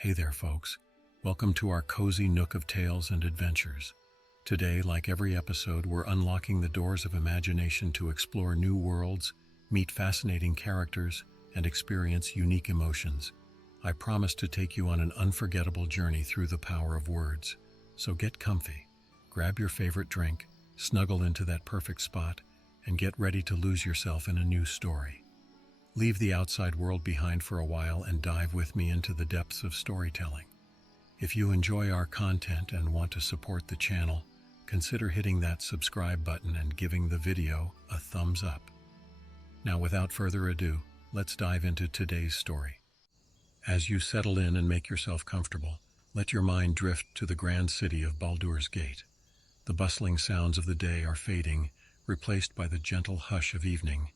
Hey there, folks. Welcome to our cozy nook of tales and adventures. Today, like every episode, we're unlocking the doors of imagination to explore new worlds, meet fascinating characters, and experience unique emotions. I promise to take you on an unforgettable journey through the power of words. So get comfy, grab your favorite drink, snuggle into that perfect spot, and get ready to lose yourself in a new story. Leave the outside world behind for a while and dive with me into the depths of storytelling. If you enjoy our content and want to support the channel, consider hitting that subscribe button and giving the video a thumbs up. Now, without further ado, let's dive into today's story. As you settle in and make yourself comfortable, let your mind drift to the grand city of Baldur's Gate. The bustling sounds of the day are fading, replaced by the gentle hush of evening.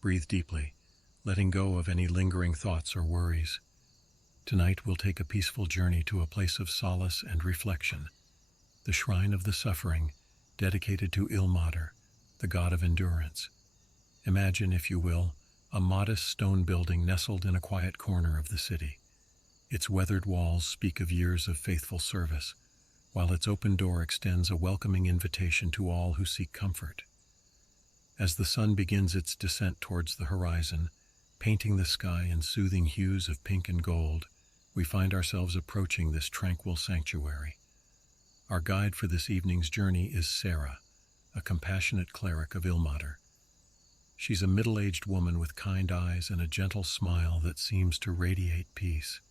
Breathe deeply, letting go of any lingering thoughts or worries. Tonight we'll take a peaceful journey to a place of solace and reflection, the Shrine of the Suffering, dedicated to Ilmater, the god of endurance. Imagine, if you will, a modest stone building nestled in a quiet corner of the city. Its weathered walls speak of years of faithful service, while its open door extends a welcoming invitation to all who seek comfort. As the sun begins its descent towards the horizon, painting the sky in soothing hues of pink and gold, we find ourselves approaching this tranquil sanctuary. Our guide for this evening's journey is Sarah, a compassionate cleric of Ilmater. She's a middle-aged woman with kind eyes and a gentle smile that seems to radiate peace.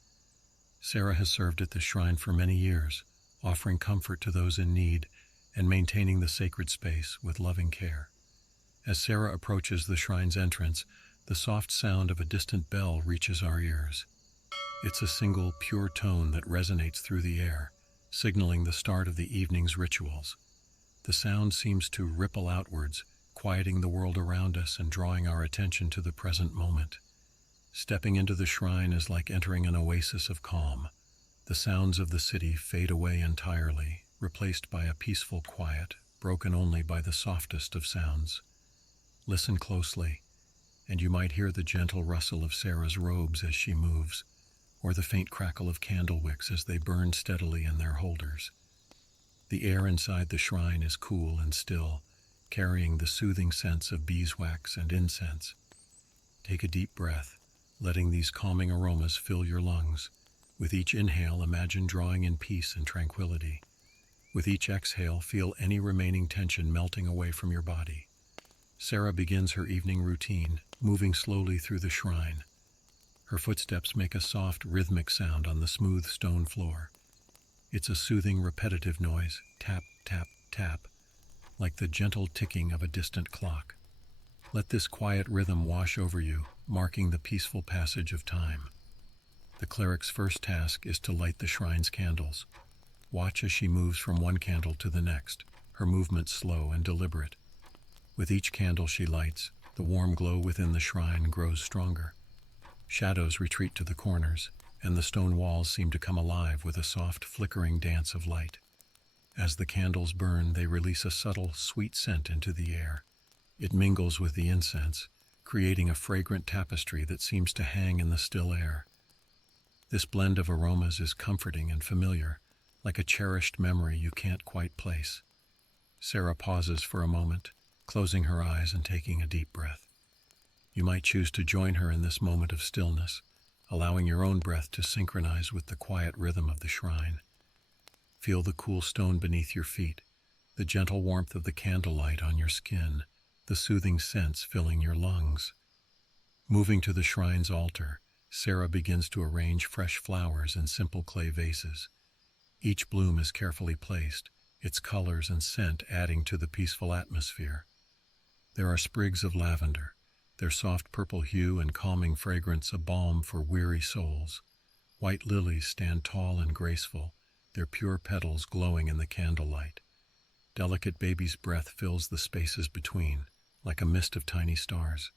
Sarah has served at the shrine for many years, offering comfort to those in need and maintaining the sacred space with loving care. As Sarah approaches the shrine's entrance, the soft sound of a distant bell reaches our ears. It's a single, pure tone that resonates through the air, signaling the start of the evening's rituals. The sound seems to ripple outwards, quieting the world around us and drawing our attention to the present moment. Stepping into the shrine is like entering an oasis of calm. The sounds of the city fade away entirely, replaced by a peaceful quiet, broken only by the softest of sounds. Listen closely, and you might hear the gentle rustle of Sarah's robes as she moves, or the faint crackle of candle wicks as they burn steadily in their holders. The air inside the shrine is cool and still, carrying the soothing scents of beeswax and incense. Take a deep breath, letting these calming aromas fill your lungs. With each inhale, imagine drawing in peace and tranquility. With each exhale, feel any remaining tension melting away from your body. Sarah begins her evening routine, moving slowly through the shrine. Her footsteps make a soft, rhythmic sound on the smooth stone floor. It's a soothing, repetitive noise, tap, tap, tap, like the gentle ticking of a distant clock. Let this quiet rhythm wash over you, marking the peaceful passage of time. The cleric's first task is to light the shrine's candles. Watch as she moves from one candle to the next, her movements slow and deliberate. With each candle she lights, the warm glow within the shrine grows stronger. Shadows retreat to the corners, and the stone walls seem to come alive with a soft, flickering dance of light. As the candles burn, they release a subtle, sweet scent into the air. It mingles with the incense, creating a fragrant tapestry that seems to hang in the still air. This blend of aromas is comforting and familiar, like a cherished memory you can't quite place. Sarah pauses for a moment, closing her eyes and taking a deep breath. You might choose to join her in this moment of stillness, allowing your own breath to synchronize with the quiet rhythm of the shrine. Feel the cool stone beneath your feet, the gentle warmth of the candlelight on your skin, the soothing scents filling your lungs. Moving to the shrine's altar, Sarah begins to arrange fresh flowers in simple clay vases. Each bloom is carefully placed, its colors and scent adding to the peaceful atmosphere. There are sprigs of lavender, their soft purple hue and calming fragrance a balm for weary souls. White lilies stand tall and graceful, their pure petals glowing in the candlelight. Delicate baby's breath fills the spaces between, like a mist of tiny stars.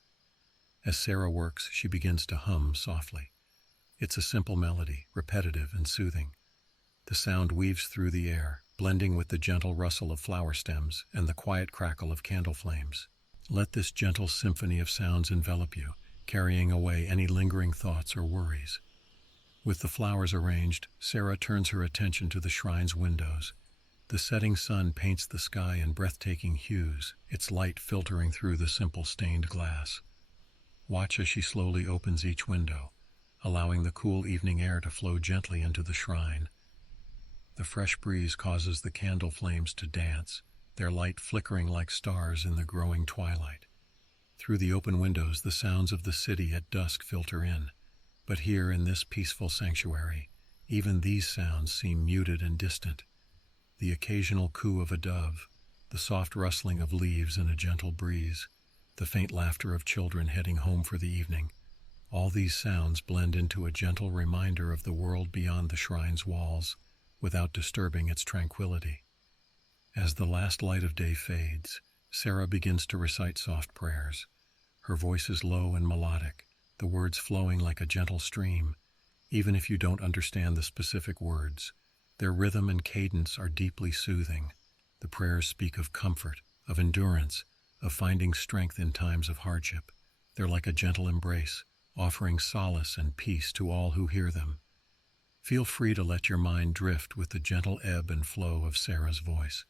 As Sarah works, she begins to hum softly. It's a simple melody, repetitive and soothing. The sound weaves through the air, blending with the gentle rustle of flower stems and the quiet crackle of candle flames. Let this gentle symphony of sounds envelop you, carrying away any lingering thoughts or worries. With the flowers arranged, Sarah turns her attention to the shrine's windows. The setting sun paints the sky in breathtaking hues, its light filtering through the simple stained glass. Watch as she slowly opens each window, allowing the cool evening air to flow gently into the shrine. The fresh breeze causes the candle flames to dance, their light flickering like stars in the growing twilight. Through the open windows, the sounds of the city at dusk filter in, but here in this peaceful sanctuary, even these sounds seem muted and distant. The occasional coo of a dove, the soft rustling of leaves in a gentle breeze, the faint laughter of children heading home for the evening, all these sounds blend into a gentle reminder of the world beyond the shrine's walls, without disturbing its tranquility. As the last light of day fades, Sarah begins to recite soft prayers. Her voice is low and melodic, the words flowing like a gentle stream. Even if you don't understand the specific words, their rhythm and cadence are deeply soothing. The prayers speak of comfort, of endurance, of finding strength in times of hardship. They're like a gentle embrace, offering solace and peace to all who hear them. Feel free to let your mind drift with the gentle ebb and flow of Sarah's voice.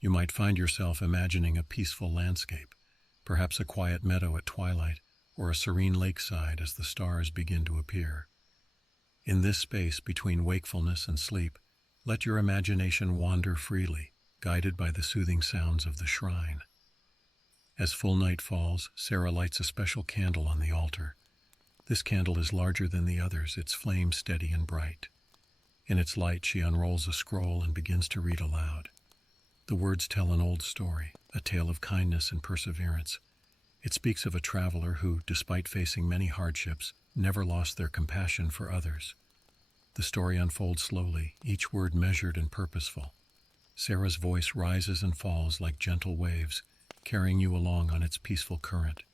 You might find yourself imagining a peaceful landscape, perhaps a quiet meadow at twilight, or a serene lakeside as the stars begin to appear. In this space between wakefulness and sleep, let your imagination wander freely, guided by the soothing sounds of the shrine. As full night falls, Sarah lights a special candle on the altar. This candle is larger than the others, its flame steady and bright. In its light, she unrolls a scroll and begins to read aloud. The words tell an old story, a tale of kindness and perseverance. It speaks of a traveler who, despite facing many hardships, never lost their compassion for others. The story unfolds slowly, each word measured and purposeful. Sarah's voice rises and falls like gentle waves, carrying you along on its peaceful current.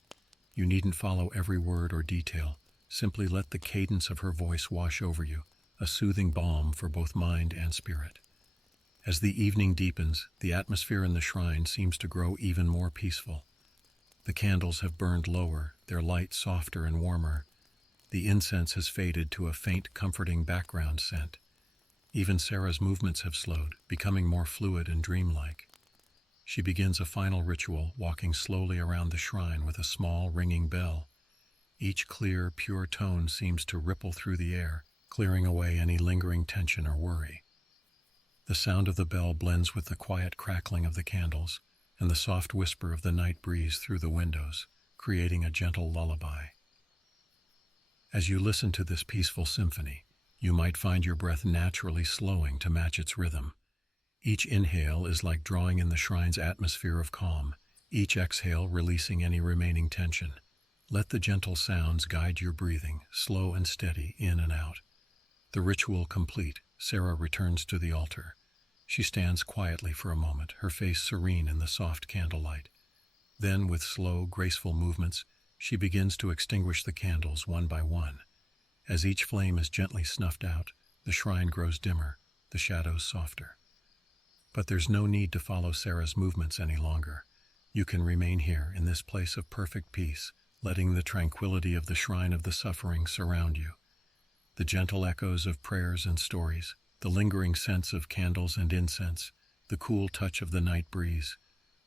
You needn't follow every word or detail. Simply let the cadence of her voice wash over you, a soothing balm for both mind and spirit. As the evening deepens, the atmosphere in the shrine seems to grow even more peaceful. The candles have burned lower, their light softer and warmer. The incense has faded to a faint, comforting background scent. Even Sarah's movements have slowed, becoming more fluid and dreamlike. She begins a final ritual, walking slowly around the shrine with a small, ringing bell. Each clear, pure tone seems to ripple through the air, clearing away any lingering tension or worry. The sound of the bell blends with the quiet crackling of the candles and the soft whisper of the night breeze through the windows, creating a gentle lullaby. As you listen to this peaceful symphony, you might find your breath naturally slowing to match its rhythm. Each inhale is like drawing in the shrine's atmosphere of calm, each exhale releasing any remaining tension. Let the gentle sounds guide your breathing, slow and steady, in and out. The ritual complete, Sarah returns to the altar. She stands quietly for a moment, her face serene in the soft candlelight. Then, with slow, graceful movements, she begins to extinguish the candles one by one. As each flame is gently snuffed out, the shrine grows dimmer, the shadows softer. But there's no need to follow Sarah's movements any longer. You can remain here in this place of perfect peace, letting the tranquility of the shrine of the suffering surround you. The gentle echoes of prayers and stories, the lingering scents of candles and incense, the cool touch of the night breeze,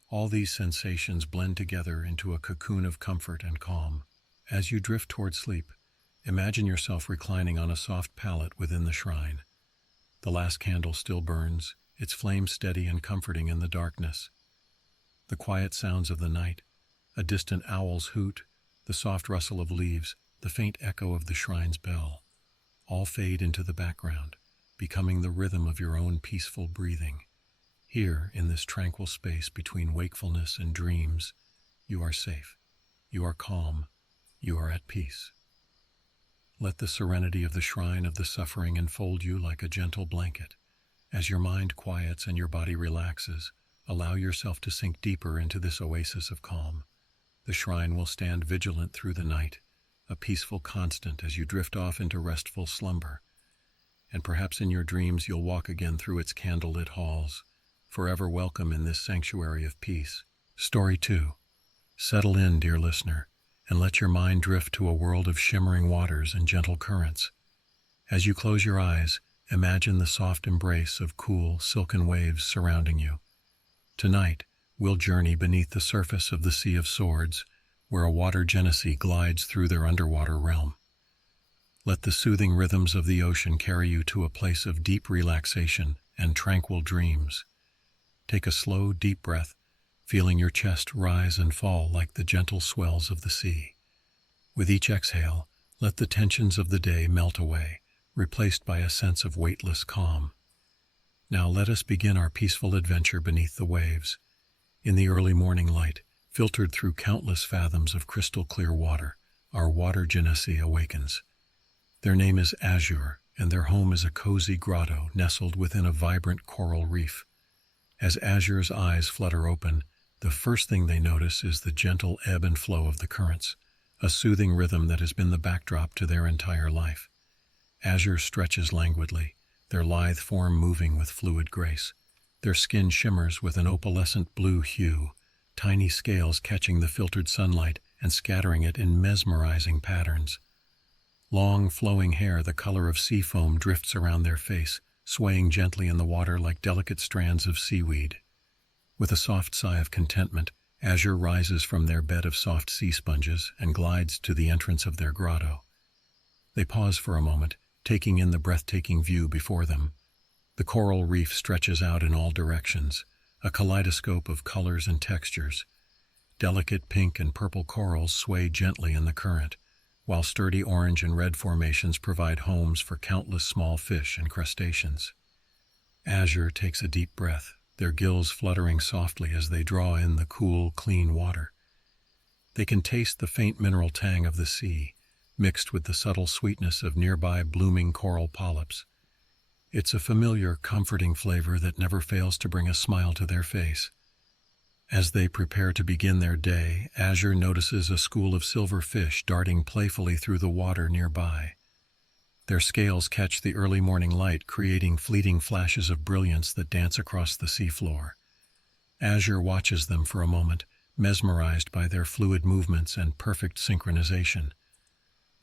all these sensations blend together into a cocoon of comfort and calm. As you drift toward sleep, imagine yourself reclining on a soft pallet within the shrine. The last candle still burns, its flame steady and comforting in the darkness. The quiet sounds of the night, a distant owl's hoot, the soft rustle of leaves, the faint echo of the shrine's bell, all fade into the background, becoming the rhythm of your own peaceful breathing. Here, in this tranquil space between wakefulness and dreams, you are safe, you are calm, you are at peace. Let the serenity of the shrine of the suffering enfold you like a gentle blanket. As your mind quiets and your body relaxes, allow yourself to sink deeper into this oasis of calm. The shrine will stand vigilant through the night, a peaceful constant as you drift off into restful slumber. And perhaps in your dreams you'll walk again through its candlelit halls, forever welcome in this sanctuary of peace. Story 2. Settle in, dear listener, and let your mind drift to a world of shimmering waters and gentle currents. As you close your eyes, imagine the soft embrace of cool, silken waves surrounding you. Tonight, we'll journey beneath the surface of the Sea of Swords, where a water genesee glides through their underwater realm. Let the soothing rhythms of the ocean carry you to a place of deep relaxation and tranquil dreams. Take a slow, deep breath, feeling your chest rise and fall like the gentle swells of the sea. With each exhale, let the tensions of the day melt away, replaced by a sense of weightless calm. Now let us begin our peaceful adventure beneath the waves. In the early morning light, filtered through countless fathoms of crystal clear water, our water genesee awakens. Their name is Azure, and their home is a cozy grotto nestled within a vibrant coral reef. As Azure's eyes flutter open, the first thing they notice is the gentle ebb and flow of the currents, a soothing rhythm that has been the backdrop to their entire life. Azure stretches languidly, their lithe form moving with fluid grace. Their skin shimmers with an opalescent blue hue, tiny scales catching the filtered sunlight and scattering it in mesmerizing patterns. Long, flowing hair the color of sea foam drifts around their face, swaying gently in the water like delicate strands of seaweed. With a soft sigh of contentment, Azure rises from their bed of soft sea sponges and glides to the entrance of their grotto. They pause for a moment, taking in the breathtaking view before them. The coral reef stretches out in all directions, a kaleidoscope of colors and textures. Delicate pink and purple corals sway gently in the current, while sturdy orange and red formations provide homes for countless small fish and crustaceans. Azure takes a deep breath, their gills fluttering softly as they draw in the cool, clean water. They can taste the faint mineral tang of the sea, mixed with the subtle sweetness of nearby blooming coral polyps. It's a familiar, comforting flavor that never fails to bring a smile to their face. As they prepare to begin their day, Azure notices a school of silver fish darting playfully through the water nearby. Their scales catch the early morning light, creating fleeting flashes of brilliance that dance across the seafloor. Azure watches them for a moment, mesmerized by their fluid movements and perfect synchronization.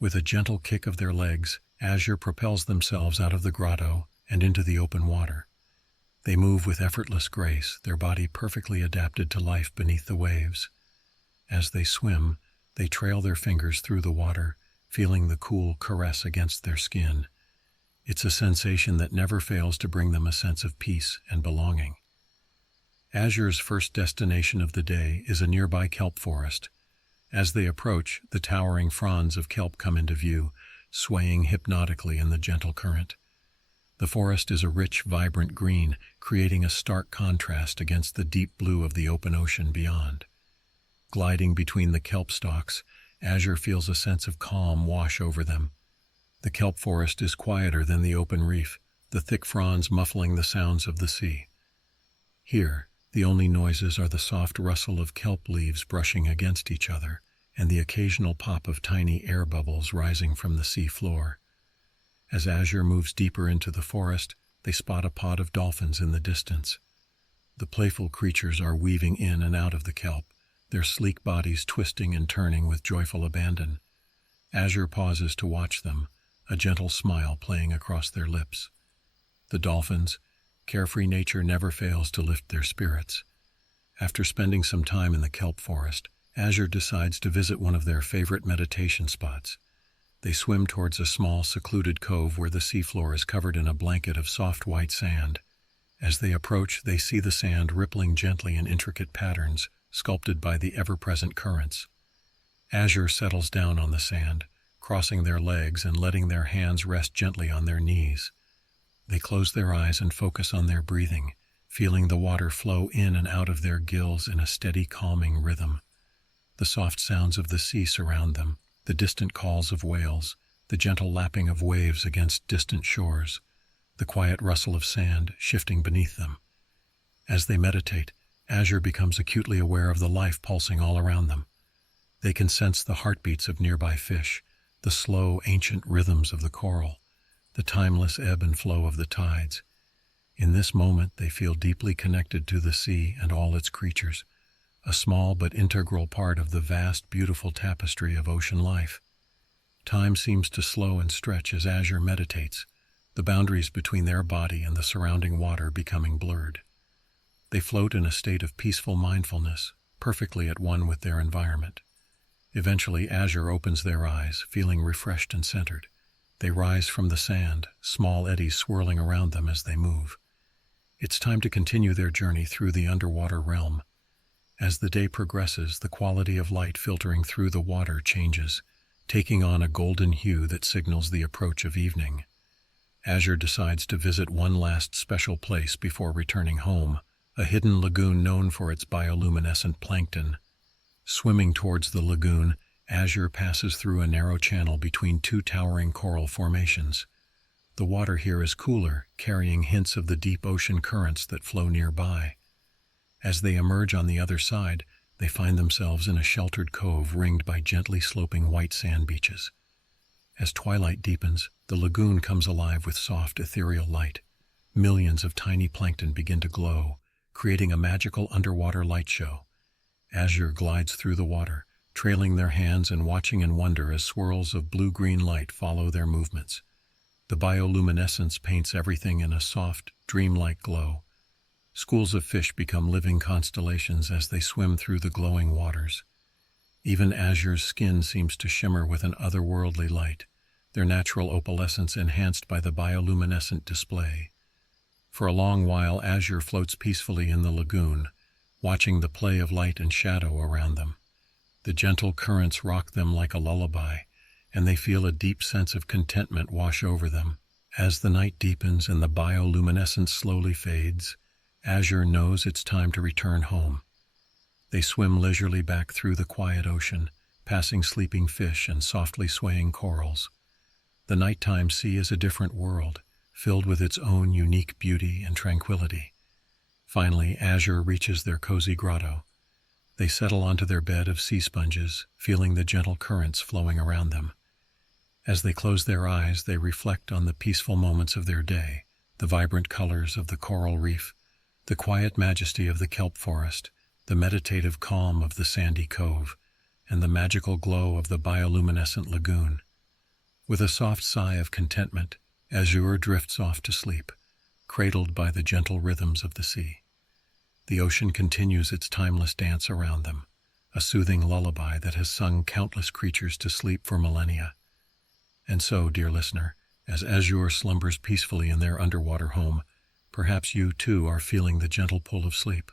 With a gentle kick of their legs, Azure propels themselves out of the grotto and into the open water. They move with effortless grace, their body perfectly adapted to life beneath the waves. As they swim, they trail their fingers through the water, feeling the cool caress against their skin. It's a sensation that never fails to bring them a sense of peace and belonging. Azure's first destination of the day is a nearby kelp forest. As they approach, the towering fronds of kelp come into view, swaying hypnotically in the gentle current. The forest is a rich, vibrant green, creating a stark contrast against the deep blue of the open ocean beyond. Gliding between the kelp stalks, Azure feels a sense of calm wash over them. The kelp forest is quieter than the open reef, the thick fronds muffling the sounds of the sea. Here, the only noises are the soft rustle of kelp leaves brushing against each other, and the occasional pop of tiny air bubbles rising from the sea floor. As Azure moves deeper into the forest, they spot a pod of dolphins in the distance. The playful creatures are weaving in and out of the kelp, their sleek bodies twisting and turning with joyful abandon. Azure pauses to watch them, a gentle smile playing across their lips. The dolphins, carefree nature never fails to lift their spirits. After spending some time in the kelp forest, Azure decides to visit one of their favorite meditation spots. They swim towards a small, secluded cove where the seafloor is covered in a blanket of soft white sand. As they approach, they see the sand rippling gently in intricate patterns, sculpted by the ever-present currents. Azure settles down on the sand, crossing their legs and letting their hands rest gently on their knees. They close their eyes and focus on their breathing, feeling the water flow in and out of their gills in a steady, calming rhythm. The soft sounds of the sea surround them, the distant calls of whales, the gentle lapping of waves against distant shores, the quiet rustle of sand shifting beneath them. As they meditate, Azure becomes acutely aware of the life pulsing all around them. They can sense the heartbeats of nearby fish, the slow, ancient rhythms of the coral, the timeless ebb and flow of the tides. In this moment, they feel deeply connected to the sea and all its creatures, a small but integral part of the vast, beautiful tapestry of ocean life. Time seems to slow and stretch as Azure meditates, the boundaries between their body and the surrounding water becoming blurred. They float in a state of peaceful mindfulness, perfectly at one with their environment. Eventually, Azure opens their eyes, feeling refreshed and centered. They rise from the sand, small eddies swirling around them as they move. It's time to continue their journey through the underwater realm. As the day progresses, the quality of light filtering through the water changes, taking on a golden hue that signals the approach of evening. Azure decides to visit one last special place before returning home, a hidden lagoon known for its bioluminescent plankton. Swimming towards the lagoon, Azure passes through a narrow channel between two towering coral formations. The water here is cooler, carrying hints of the deep ocean currents that flow nearby. As they emerge on the other side, they find themselves in a sheltered cove ringed by gently sloping white sand beaches. As twilight deepens, the lagoon comes alive with soft, ethereal light. Millions of tiny plankton begin to glow, creating a magical underwater light show. Azure glides through the water, trailing their hands and watching in wonder as swirls of blue-green light follow their movements. The bioluminescence paints everything in a soft, dreamlike glow. Schools of fish become living constellations as they swim through the glowing waters. Even Azure's skin seems to shimmer with an otherworldly light, their natural opalescence enhanced by the bioluminescent display. For a long while, Azure floats peacefully in the lagoon, watching the play of light and shadow around them. The gentle currents rock them like a lullaby, and they feel a deep sense of contentment wash over them. As the night deepens and the bioluminescence slowly fades, Azure knows it's time to return home. They swim leisurely back through the quiet ocean, passing sleeping fish and softly swaying corals. The nighttime sea is a different world, filled with its own unique beauty and tranquility. Finally, Azure reaches their cozy grotto. They settle onto their bed of sea sponges, feeling the gentle currents flowing around them. As they close their eyes, they reflect on the peaceful moments of their day, the vibrant colors of the coral reef, the quiet majesty of the kelp forest, the meditative calm of the sandy cove, and the magical glow of the bioluminescent lagoon. With a soft sigh of contentment, Azure drifts off to sleep, cradled by the gentle rhythms of the sea. The ocean continues its timeless dance around them, a soothing lullaby that has sung countless creatures to sleep for millennia. And so, dear listener, as Azure slumbers peacefully in their underwater home, perhaps you too are feeling the gentle pull of sleep.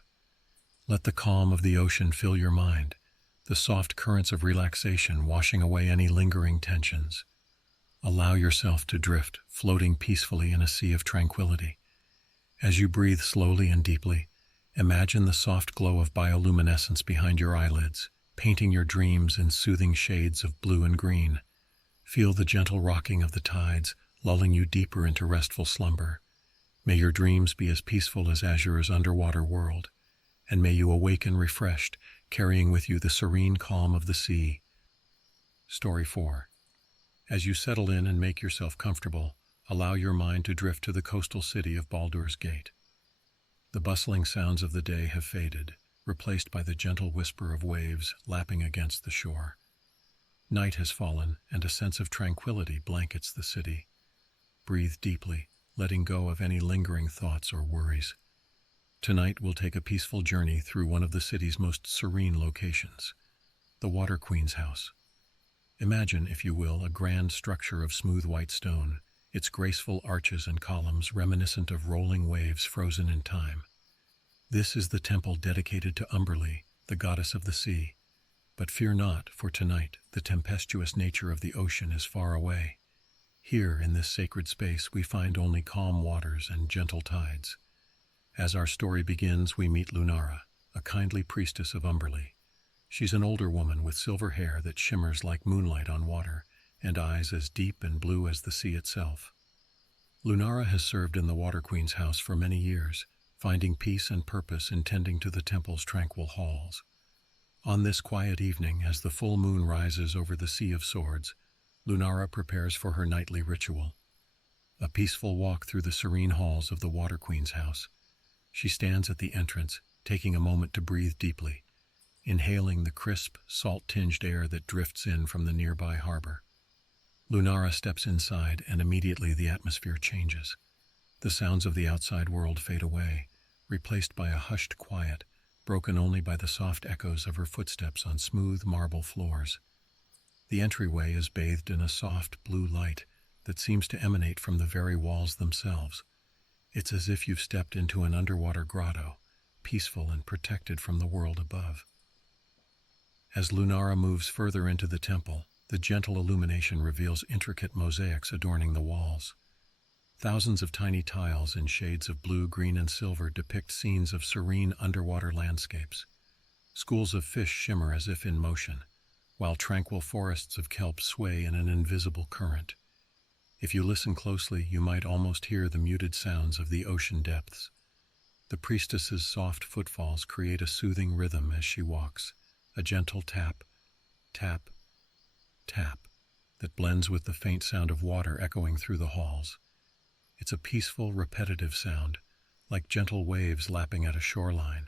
Let the calm of the ocean fill your mind, the soft currents of relaxation washing away any lingering tensions. Allow yourself to drift, floating peacefully in a sea of tranquility. As you breathe slowly and deeply, imagine the soft glow of bioluminescence behind your eyelids, painting your dreams in soothing shades of blue and green. Feel the gentle rocking of the tides, lulling you deeper into restful slumber. May your dreams be as peaceful as Azure's underwater world, and may you awaken refreshed, carrying with you the serene calm of the sea. Story 4. As you settle in and make yourself comfortable, allow your mind to drift to the coastal city of Baldur's Gate. The bustling sounds of the day have faded, replaced by the gentle whisper of waves lapping against the shore. Night has fallen, and a sense of tranquility blankets the city. Breathe deeply, letting go of any lingering thoughts or worries. Tonight we'll take a peaceful journey through one of the city's most serene locations, the Water Queen's house. Imagine, if you will, a grand structure of smooth white stone, its graceful arches and columns reminiscent of rolling waves frozen in time. This is the temple dedicated to Umberlee, the goddess of the sea. But fear not, for tonight the tempestuous nature of the ocean is far away. Here, in this sacred space, we find only calm waters and gentle tides. As our story begins, we meet Lunara, a kindly priestess of Umberlee. She's an older woman with silver hair that shimmers like moonlight on water, and eyes as deep and blue as the sea itself. Lunara has served in the Water Queen's house for many years, finding peace and purpose in tending to the temple's tranquil halls. On this quiet evening, as the full moon rises over the Sea of Swords, Lunara prepares for her nightly ritual. A peaceful walk through the serene halls of the Water Queen's house. She stands at the entrance, taking a moment to breathe deeply, inhaling the crisp, salt-tinged air that drifts in from the nearby harbor. Lunara steps inside, and immediately the atmosphere changes. The sounds of the outside world fade away, replaced by a hushed quiet, broken only by the soft echoes of her footsteps on smooth marble floors. The entryway is bathed in a soft blue light that seems to emanate from the very walls themselves. It's as if you've stepped into an underwater grotto, peaceful and protected from the world above. As Lunara moves further into the temple, the gentle illumination reveals intricate mosaics adorning the walls. Thousands of tiny tiles in shades of blue, green, and silver depict scenes of serene underwater landscapes. Schools of fish shimmer as if in motion, while tranquil forests of kelp sway in an invisible current. If you listen closely, you might almost hear the muted sounds of the ocean depths. The priestess's soft footfalls create a soothing rhythm as she walks, a gentle tap, tap, tap, that blends with the faint sound of water echoing through the halls. It's a peaceful, repetitive sound, like gentle waves lapping at a shoreline.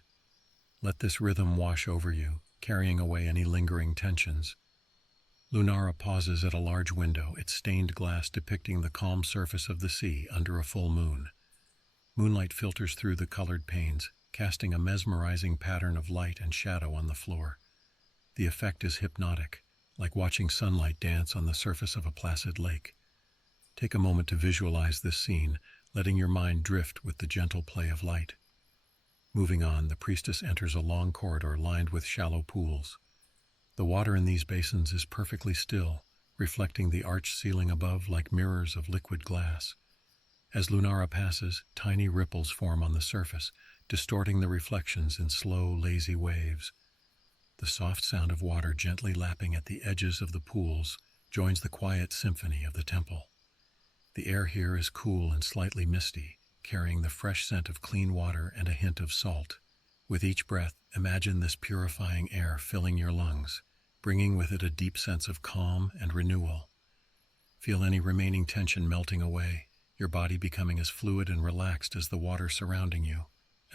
Let this rhythm wash over you, carrying away any lingering tensions. Lunara pauses at a large window, its stained glass depicting the calm surface of the sea under a full moon. Moonlight filters through the colored panes, casting a mesmerizing pattern of light and shadow on the floor. The effect is hypnotic, like watching sunlight dance on the surface of a placid lake. Take a moment to visualize this scene, letting your mind drift with the gentle play of light. Moving on, the priestess enters a long corridor lined with shallow pools. The water in these basins is perfectly still, reflecting the arched ceiling above like mirrors of liquid glass. As Lunara passes, tiny ripples form on the surface, distorting the reflections in slow, lazy waves. The soft sound of water gently lapping at the edges of the pools joins the quiet symphony of the temple. The air here is cool and slightly misty, carrying the fresh scent of clean water and a hint of salt. With each breath, imagine this purifying air filling your lungs, bringing with it a deep sense of calm and renewal. Feel any remaining tension melting away, your body becoming as fluid and relaxed as the water surrounding you.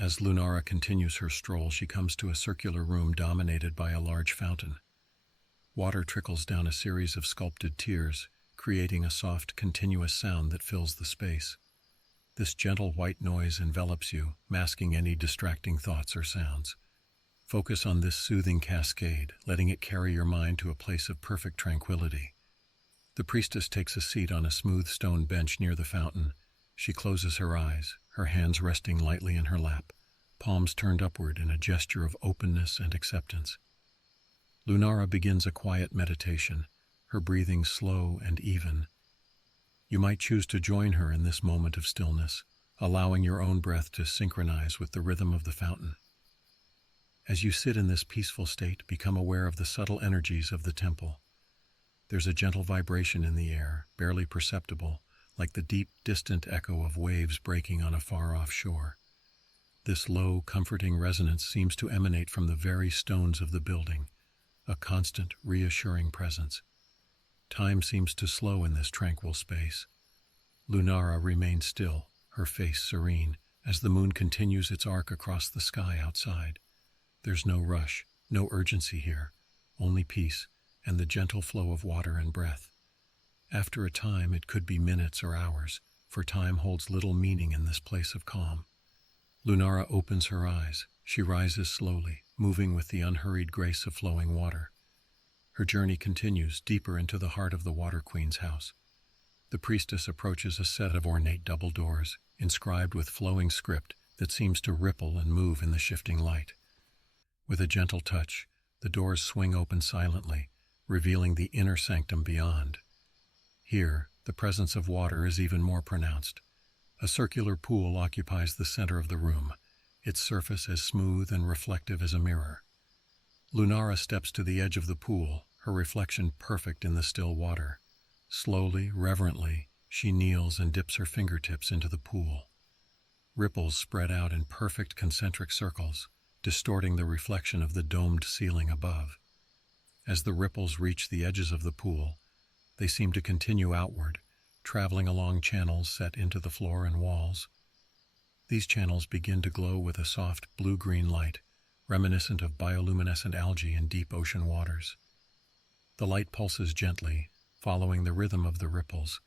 As Lunara continues her stroll, she comes to a circular room dominated by a large fountain. Water trickles down a series of sculpted tiers, creating a soft, continuous sound that fills the space. This gentle white noise envelops you, masking any distracting thoughts or sounds. Focus on this soothing cascade, letting it carry your mind to a place of perfect tranquility. The priestess takes a seat on a smooth stone bench near the fountain. She closes her eyes, her hands resting lightly in her lap, palms turned upward in a gesture of openness and acceptance. Lunara begins a quiet meditation, her breathing slow and even. You might choose to join her in this moment of stillness, allowing your own breath to synchronize with the rhythm of the fountain. As you sit in this peaceful state, become aware of the subtle energies of the temple. There's a gentle vibration in the air, barely perceptible, like the deep, distant echo of waves breaking on a far-off shore. This low, comforting resonance seems to emanate from the very stones of the building, a constant, reassuring presence. Time seems to slow in this tranquil space. Lunara remains still, her face serene, as the moon continues its arc across the sky outside. There's no rush, no urgency here, only peace and the gentle flow of water and breath. After a time, it could be minutes or hours, for time holds little meaning in this place of calm. Lunara opens her eyes. She rises slowly, moving with the unhurried grace of flowing water. Her journey continues deeper into the heart of the Water Queen's house. The priestess approaches a set of ornate double doors, inscribed with flowing script that seems to ripple and move in the shifting light. With a gentle touch, the doors swing open silently, revealing the inner sanctum beyond. Here, the presence of water is even more pronounced. A circular pool occupies the center of the room, its surface as smooth and reflective as a mirror. Lunara steps to the edge of the pool, her reflection perfect in the still water. Slowly, reverently, she kneels and dips her fingertips into the pool. Ripples spread out in perfect concentric circles, distorting the reflection of the domed ceiling above. As the ripples reach the edges of the pool, they seem to continue outward, traveling along channels set into the floor and walls. These channels begin to glow with a soft blue-green light, reminiscent of bioluminescent algae in deep ocean waters. The light pulses gently, following the rhythm of the ripples.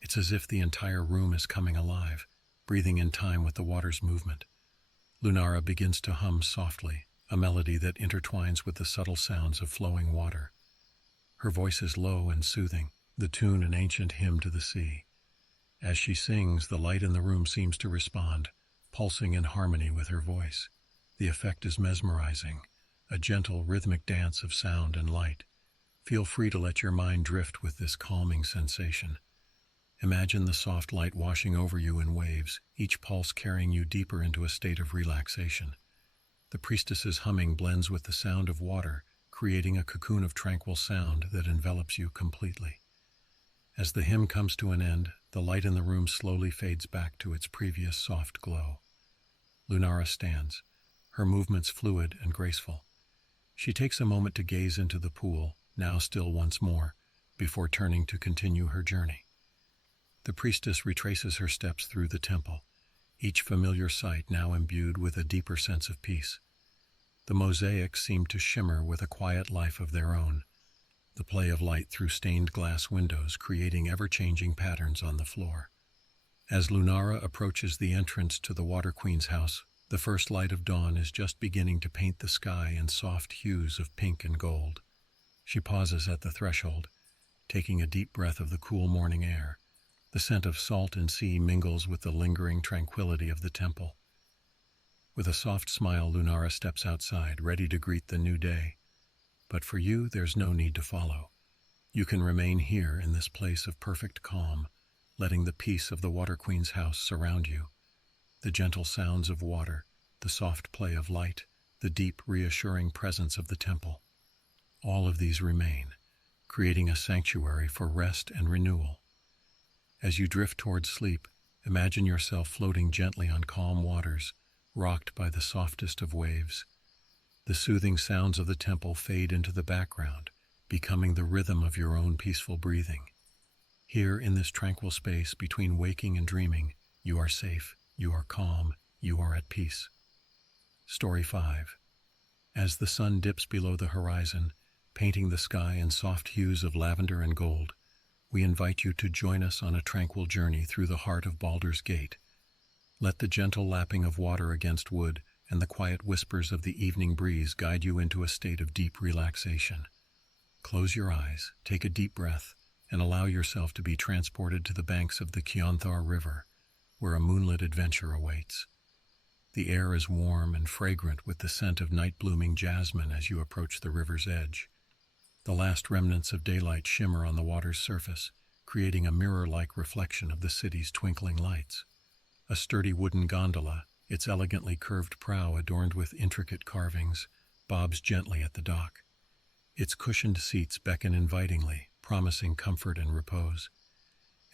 It's as if the entire room is coming alive, breathing in time with the water's movement. Lunara begins to hum softly, a melody that intertwines with the subtle sounds of flowing water. Her voice is low and soothing, the tune an ancient hymn to the sea. As she sings, the light in the room seems to respond, pulsing in harmony with her voice. The effect is mesmerizing, a gentle, rhythmic dance of sound and light. Feel free to let your mind drift with this calming sensation. Imagine the soft light washing over you in waves, each pulse carrying you deeper into a state of relaxation. The priestess's humming blends with the sound of water, creating a cocoon of tranquil sound that envelops you completely. As the hymn comes to an end, the light in the room slowly fades back to its previous soft glow. Lunara stands, her movements fluid and graceful. She takes a moment to gaze into the pool, now still once more, before turning to continue her journey. The priestess retraces her steps through the temple, each familiar sight now imbued with a deeper sense of peace. The mosaics seem to shimmer with a quiet life of their own, the play of light through stained glass windows creating ever-changing patterns on the floor. As Lunara approaches the entrance to the Water Queen's house, the first light of dawn is just beginning to paint the sky in soft hues of pink and gold. She pauses at the threshold, taking a deep breath of the cool morning air. The scent of salt and sea mingles with the lingering tranquility of the temple. With a soft smile, Lunara steps outside, ready to greet the new day. But for you, there's no need to follow. You can remain here in this place of perfect calm, letting the peace of the Water Queen's house surround you. The gentle sounds of water, the soft play of light, the deep, reassuring presence of the temple. All of these remain, creating a sanctuary for rest and renewal. As you drift towards sleep, imagine yourself floating gently on calm waters, rocked by the softest of waves. The soothing sounds of the temple fade into the background, becoming the rhythm of your own peaceful breathing. Here in this tranquil space between waking and dreaming, you are safe, you are calm, you are at peace. Story 5. As the sun dips below the horizon, painting the sky in soft hues of lavender and gold, we invite you to join us on a tranquil journey through the heart of Baldur's Gate. Let the gentle lapping of water against wood and the quiet whispers of the evening breeze guide you into a state of deep relaxation. Close your eyes, take a deep breath, and allow yourself to be transported to the banks of the Kionthar River, where a moonlit adventure awaits. The air is warm and fragrant with the scent of night-blooming jasmine as you approach the river's edge. The last remnants of daylight shimmer on the water's surface, creating a mirror-like reflection of the city's twinkling lights. A sturdy wooden gondola, its elegantly curved prow adorned with intricate carvings, bobs gently at the dock. Its cushioned seats beckon invitingly, promising comfort and repose.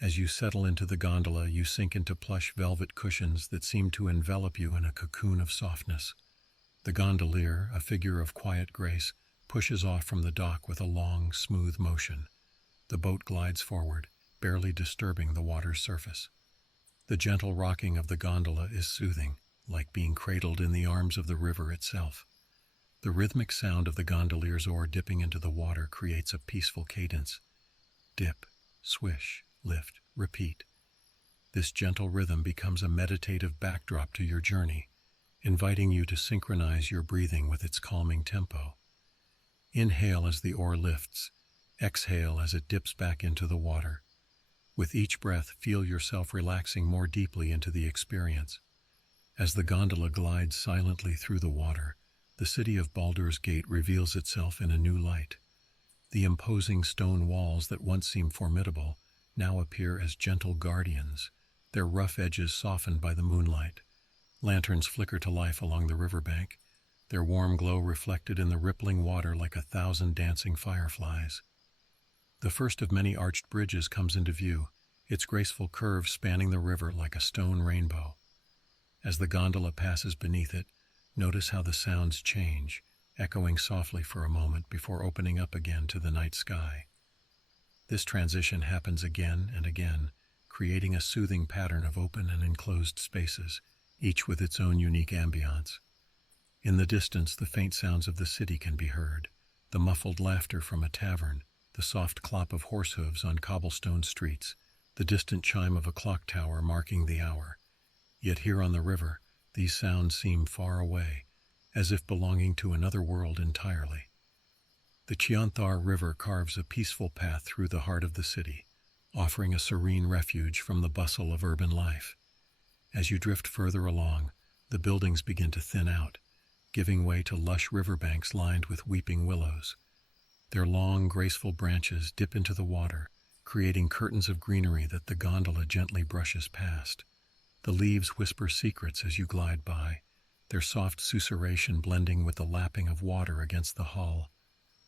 As you settle into the gondola, you sink into plush velvet cushions that seem to envelop you in a cocoon of softness. The gondolier, a figure of quiet grace, pushes off from the dock with a long, smooth motion. The boat glides forward, barely disturbing the water's surface. The gentle rocking of the gondola is soothing, like being cradled in the arms of the river itself. The rhythmic sound of the gondolier's oar dipping into the water creates a peaceful cadence. Dip, swish, lift, repeat. This gentle rhythm becomes a meditative backdrop to your journey, inviting you to synchronize your breathing with its calming tempo. Inhale as the oar lifts, exhale as it dips back into the water. With each breath, feel yourself relaxing more deeply into the experience. As the gondola glides silently through the water, the city of Baldur's Gate reveals itself in a new light. The imposing stone walls that once seemed formidable now appear as gentle guardians, their rough edges softened by the moonlight. Lanterns flicker to life along the riverbank, their warm glow reflected in the rippling water like 1,000 dancing fireflies. The first of many arched bridges comes into view, its graceful curve spanning the river like a stone rainbow. As the gondola passes beneath it, notice how the sounds change, echoing softly for a moment before opening up again to the night sky. This transition happens again and again, creating a soothing pattern of open and enclosed spaces, each with its own unique ambiance. In the distance, the faint sounds of the city can be heard, the muffled laughter from a tavern, the soft clop of horse hooves on cobblestone streets, the distant chime of a clock tower marking the hour. Yet here on the river, these sounds seem far away, as if belonging to another world entirely. The Chianthar River carves a peaceful path through the heart of the city, offering a serene refuge from the bustle of urban life. As you drift further along, the buildings begin to thin out, giving way to lush riverbanks lined with weeping willows. Their long, graceful branches dip into the water, creating curtains of greenery that the gondola gently brushes past. The leaves whisper secrets as you glide by, their soft susurration blending with the lapping of water against the hull.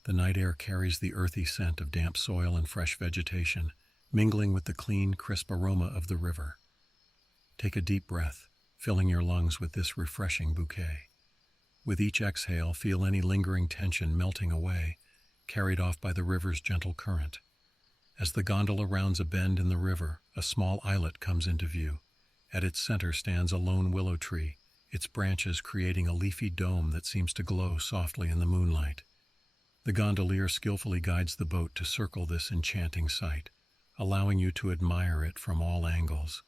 The night air carries the earthy scent of damp soil and fresh vegetation, mingling with the clean, crisp aroma of the river. Take a deep breath, filling your lungs with this refreshing bouquet. With each exhale, feel any lingering tension melting away, carried off by the river's gentle current. As the gondola rounds a bend in the river, a small islet comes into view. At its center stands a lone willow tree, its branches creating a leafy dome that seems to glow softly in the moonlight. The gondolier skillfully guides the boat to circle this enchanting sight, allowing you to admire it from all angles.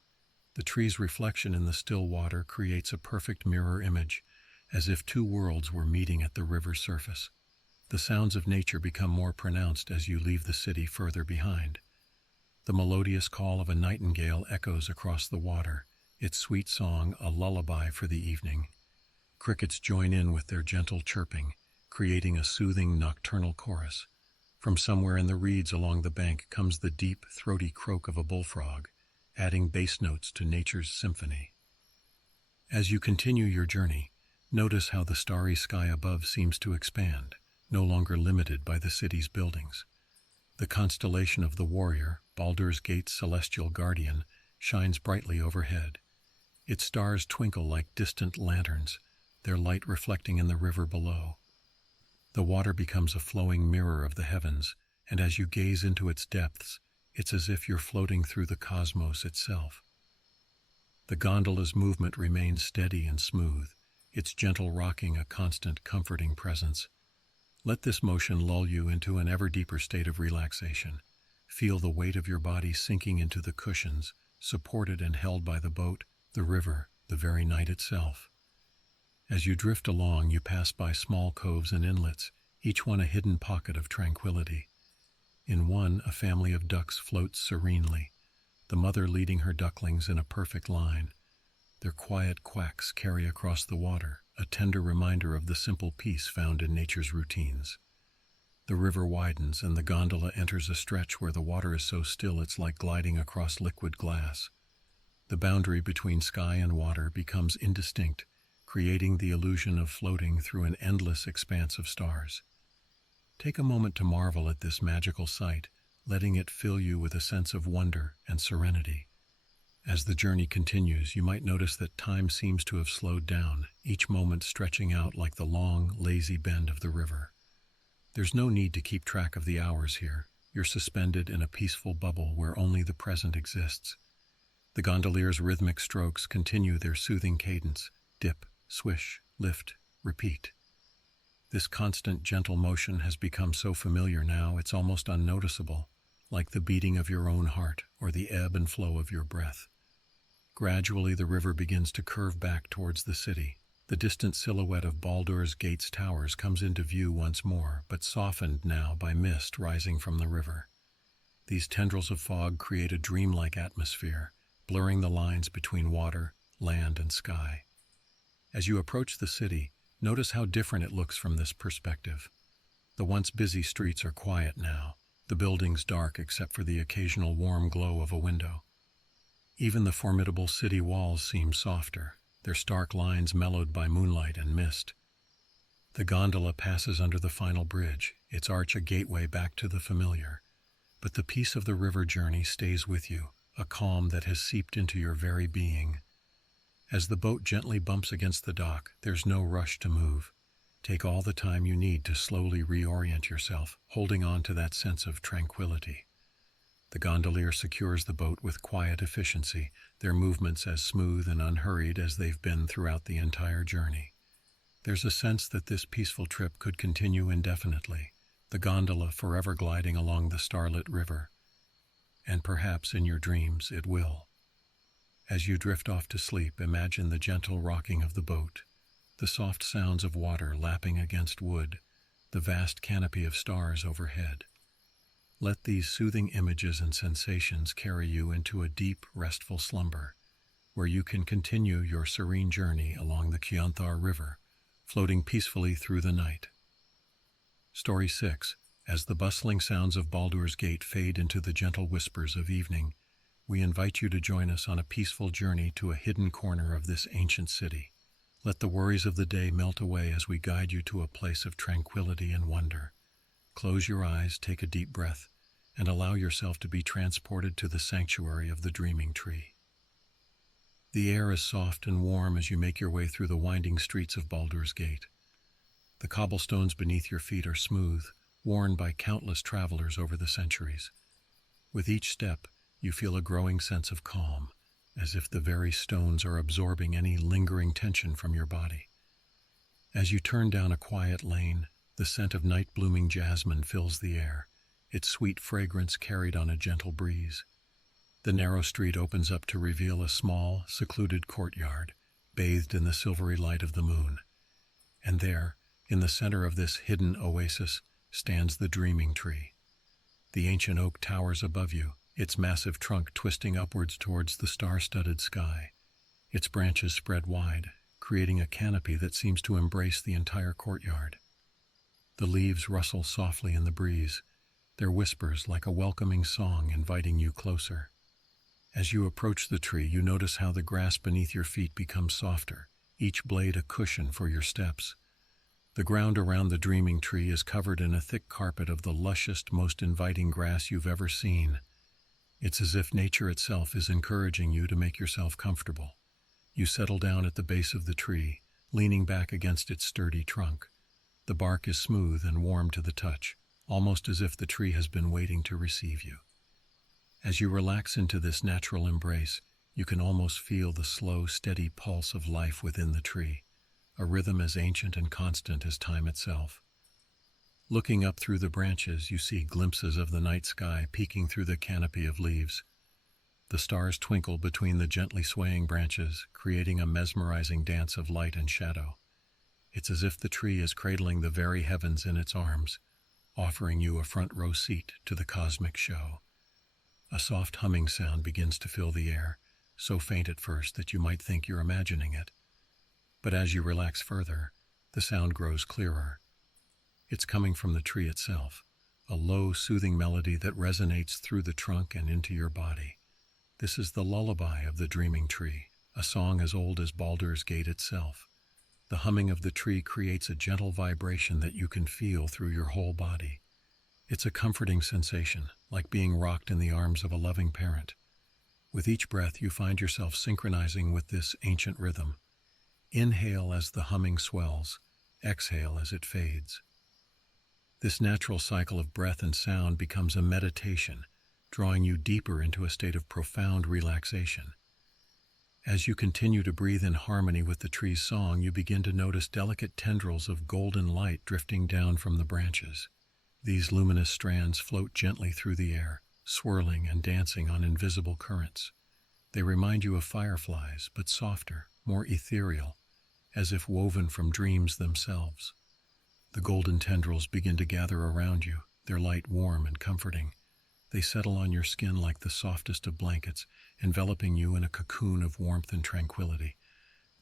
The tree's reflection in the still water creates a perfect mirror image, as if two worlds were meeting at the river's surface. The sounds of nature become more pronounced as you leave the city further behind. The melodious call of a nightingale echoes across the water, its sweet song a lullaby for the evening. Crickets join in with their gentle chirping, creating a soothing nocturnal chorus. From somewhere in the reeds along the bank comes the deep, throaty croak of a bullfrog, adding bass notes to nature's symphony. As you continue your journey, notice how the starry sky above seems to expand, no longer limited by the city's buildings. The constellation of the warrior, Baldur's Gate's celestial guardian, shines brightly overhead. Its stars twinkle like distant lanterns, their light reflecting in the river below. The water becomes a flowing mirror of the heavens, and as you gaze into its depths, it's as if you're floating through the cosmos itself. The gondola's movement remains steady and smooth, its gentle rocking a constant, comforting presence. Let this motion lull you into an ever deeper state of relaxation. Feel the weight of your body sinking into the cushions, supported and held by the boat, the river, the very night itself. As you drift along, you pass by small coves and inlets, each one a hidden pocket of tranquility. In one, a family of ducks floats serenely, the mother leading her ducklings in a perfect line. Their quiet quacks carry across the water, a tender reminder of the simple peace found in nature's routines. The river widens and the gondola enters a stretch where the water is so still it's like gliding across liquid glass. The boundary between sky and water becomes indistinct, creating the illusion of floating through an endless expanse of stars. Take a moment to marvel at this magical sight, letting it fill you with a sense of wonder and serenity. As the journey continues, you might notice that time seems to have slowed down, each moment stretching out like the long, lazy bend of the river. There's no need to keep track of the hours here. You're suspended in a peaceful bubble where only the present exists. The gondolier's rhythmic strokes continue their soothing cadence: dip, swish, lift, repeat. This constant, gentle motion has become so familiar now it's almost unnoticeable, like the beating of your own heart or the ebb and flow of your breath. Gradually, the river begins to curve back towards the city. The distant silhouette of Baldur's Gate's towers comes into view once more, but softened now by mist rising from the river. These tendrils of fog create a dreamlike atmosphere, blurring the lines between water, land, and sky. As you approach the city, notice how different it looks from this perspective. The once busy streets are quiet now, the buildings dark except for the occasional warm glow of a window. Even the formidable city walls seem softer, their stark lines mellowed by moonlight and mist. The gondola passes under the final bridge, its arch a gateway back to the familiar. But the peace of the river journey stays with you, a calm that has seeped into your very being. As the boat gently bumps against the dock, there's no rush to move. Take all the time you need to slowly reorient yourself, holding on to that sense of tranquility. The gondolier secures the boat with quiet efficiency, their movements as smooth and unhurried as they've been throughout the entire journey. There's a sense that this peaceful trip could continue indefinitely. the gondola forever gliding along the starlit river, and perhaps in your dreams it will. As you drift off to sleep, imagine the gentle rocking of the boat, the soft sounds of water lapping against wood, the vast canopy of stars overhead. Let these soothing images and sensations carry you into a deep, restful slumber, where you can continue your serene journey along the Kyanthar River, floating peacefully through the night. Story 6. As the bustling sounds of Baldur's Gate fade into the gentle whispers of evening, we invite you to join us on a peaceful journey to a hidden corner of this ancient city. Let the worries of the day melt away as we guide you to a place of tranquility and wonder. Close your eyes, take a deep breath, and allow yourself to be transported to the sanctuary of the Dreaming Tree. The air is soft and warm as you make your way through the winding streets of Baldur's Gate. The cobblestones beneath your feet are smooth, worn by countless travelers over the centuries. With each step, you feel a growing sense of calm, as if the very stones are absorbing any lingering tension from your body. As you turn down a quiet lane, the scent of night-blooming jasmine fills the air, its sweet fragrance carried on a gentle breeze. The narrow street opens up to reveal a small, secluded courtyard, bathed in the silvery light of the moon. And there, in the center of this hidden oasis, stands the Dreaming Tree. The ancient oak towers above you, its massive trunk twisting upwards towards the star-studded sky. Its branches spread wide, creating a canopy that seems to embrace the entire courtyard. The leaves rustle softly in the breeze, their whispers like a welcoming song inviting you closer. As you approach the tree, you notice how the grass beneath your feet becomes softer, each blade a cushion for your steps. The ground around the Dreaming Tree is covered in a thick carpet of the lushest, most inviting grass you've ever seen. It's as if nature itself is encouraging you to make yourself comfortable. You settle down at the base of the tree, leaning back against its sturdy trunk. The bark is smooth and warm to the touch, almost as if the tree has been waiting to receive you. As you relax into this natural embrace, you can almost feel the slow, steady pulse of life within the tree, a rhythm as ancient and constant as time itself. Looking up through the branches, you see glimpses of the night sky peeking through the canopy of leaves. The stars twinkle between the gently swaying branches, creating a mesmerizing dance of light and shadow. It's as if the tree is cradling the very heavens in its arms, offering you a front-row seat to the cosmic show. A soft humming sound begins to fill the air, so faint at first that you might think you're imagining it. But as you relax further, the sound grows clearer. It's coming from the tree itself, a low, soothing melody that resonates through the trunk and into your body. This is the lullaby of the Dreaming Tree, a song as old as Baldur's Gate itself. The humming of the tree creates a gentle vibration that you can feel through your whole body. It's a comforting sensation, like being rocked in the arms of a loving parent. With each breath, you find yourself synchronizing with this ancient rhythm. Inhale as the humming swells, exhale as it fades. This natural cycle of breath and sound becomes a meditation, drawing you deeper into a state of profound relaxation. As you continue to breathe in harmony with the tree's song, you begin to notice delicate tendrils of golden light drifting down from the branches. These luminous strands float gently through the air, swirling and dancing on invisible currents. They remind you of fireflies, but softer, more ethereal, as if woven from dreams themselves. The golden tendrils begin to gather around you, their light warm and comforting. They settle on your skin like the softest of blankets, enveloping you in a cocoon of warmth and tranquility.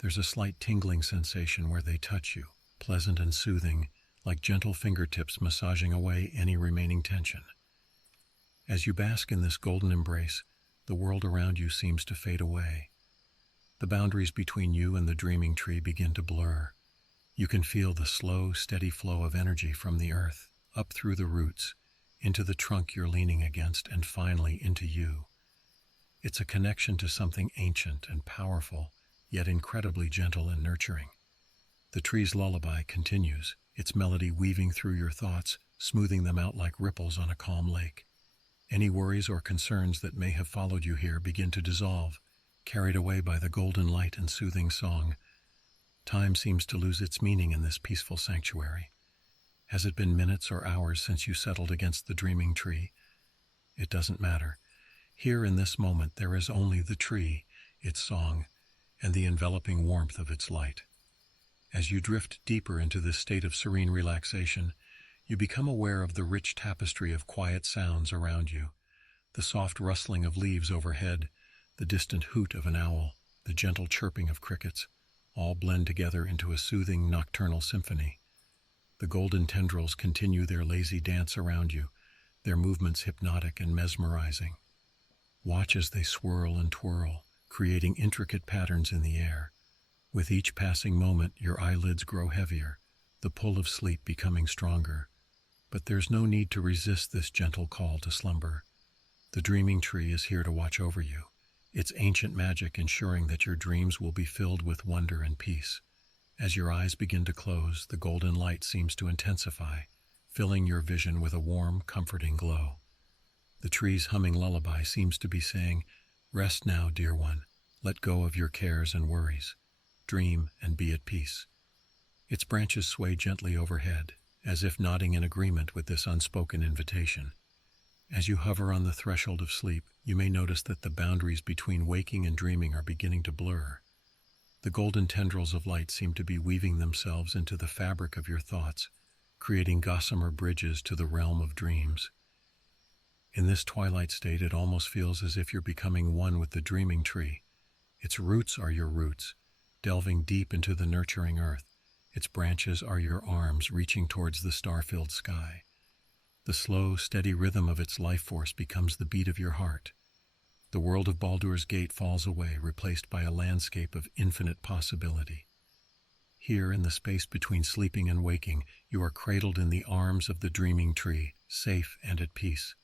There's a slight tingling sensation where they touch you, pleasant and soothing, like gentle fingertips massaging away any remaining tension. As you bask in this golden embrace, the world around you seems to fade away. The boundaries between you and the Dreaming Tree begin to blur. You can feel the slow, steady flow of energy from the earth, up through the roots, into the trunk you're leaning against, and finally into you. It's a connection to something ancient and powerful, yet incredibly gentle and nurturing. The tree's lullaby continues, its melody weaving through your thoughts, smoothing them out like ripples on a calm lake. Any worries or concerns that may have followed you here begin to dissolve, carried away by the golden light and soothing song. Time seems to lose its meaning in this peaceful sanctuary. Has it been minutes or hours since you settled against the dreaming tree? It doesn't matter. Here in this moment there is only the tree, its song, and the enveloping warmth of its light. As you drift deeper into this state of serene relaxation, you become aware of the rich tapestry of quiet sounds around you. The soft rustling of leaves overhead, the distant hoot of an owl, the gentle chirping of crickets, all blend together into a soothing nocturnal symphony. The golden tendrils continue their lazy dance around you, their movements hypnotic and mesmerizing. Watch as they swirl and twirl, creating intricate patterns in the air. With each passing moment, your eyelids grow heavier, the pull of sleep becoming stronger. But there's no need to resist this gentle call to slumber. The dreaming tree is here to watch over you, its ancient magic ensuring that your dreams will be filled with wonder and peace. As your eyes begin to close, the golden light seems to intensify, filling your vision with a warm, comforting glow. The tree's humming lullaby seems to be saying, "Rest now, dear one. Let go of your cares and worries. Dream and be at peace." Its branches sway gently overhead, as if nodding in agreement with this unspoken invitation. As you hover on the threshold of sleep, you may notice that the boundaries between waking and dreaming are beginning to blur. The golden tendrils of light seem to be weaving themselves into the fabric of your thoughts, creating gossamer bridges to the realm of dreams. In this twilight state, it almost feels as if you're becoming one with the dreaming tree. Its roots are your roots, delving deep into the nurturing earth. Its branches are your arms reaching towards the star-filled sky. The slow, steady rhythm of its life force becomes the beat of your heart. The world of Baldur's Gate falls away, replaced by a landscape of infinite possibility. Here, in the space between sleeping and waking, you are cradled in the arms of the dreaming tree, safe and at peace.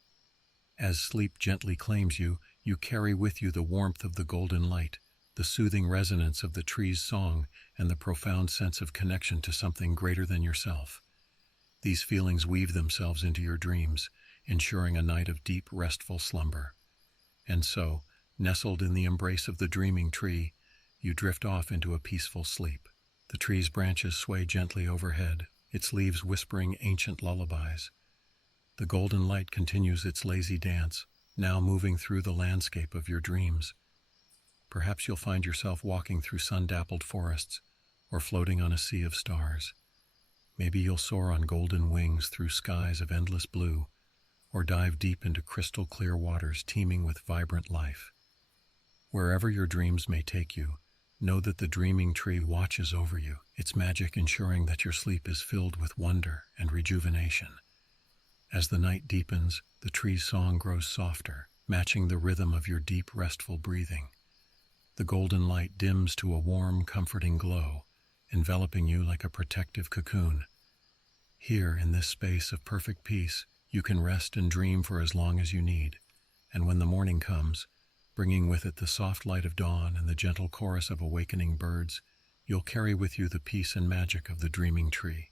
As sleep gently claims you, you carry with you the warmth of the golden light, the soothing resonance of the tree's song, and the profound sense of connection to something greater than yourself. These feelings weave themselves into your dreams, ensuring a night of deep, restful slumber. And so, nestled in the embrace of the dreaming tree, you drift off into a peaceful sleep. The tree's branches sway gently overhead, its leaves whispering ancient lullabies. The golden light continues its lazy dance, now moving through the landscape of your dreams. Perhaps you'll find yourself walking through sun-dappled forests, or floating on a sea of stars. Maybe you'll soar on golden wings through skies of endless blue, or dive deep into crystal-clear waters teeming with vibrant life. Wherever your dreams may take you, know that the dreaming tree watches over you, its magic ensuring that your sleep is filled with wonder and rejuvenation. As the night deepens, the tree's song grows softer, matching the rhythm of your deep, restful breathing. The golden light dims to a warm, comforting glow, enveloping you like a protective cocoon. Here, in this space of perfect peace, you can rest and dream for as long as you need, and when the morning comes, bringing with it the soft light of dawn and the gentle chorus of awakening birds, you'll carry with you the peace and magic of the dreaming tree.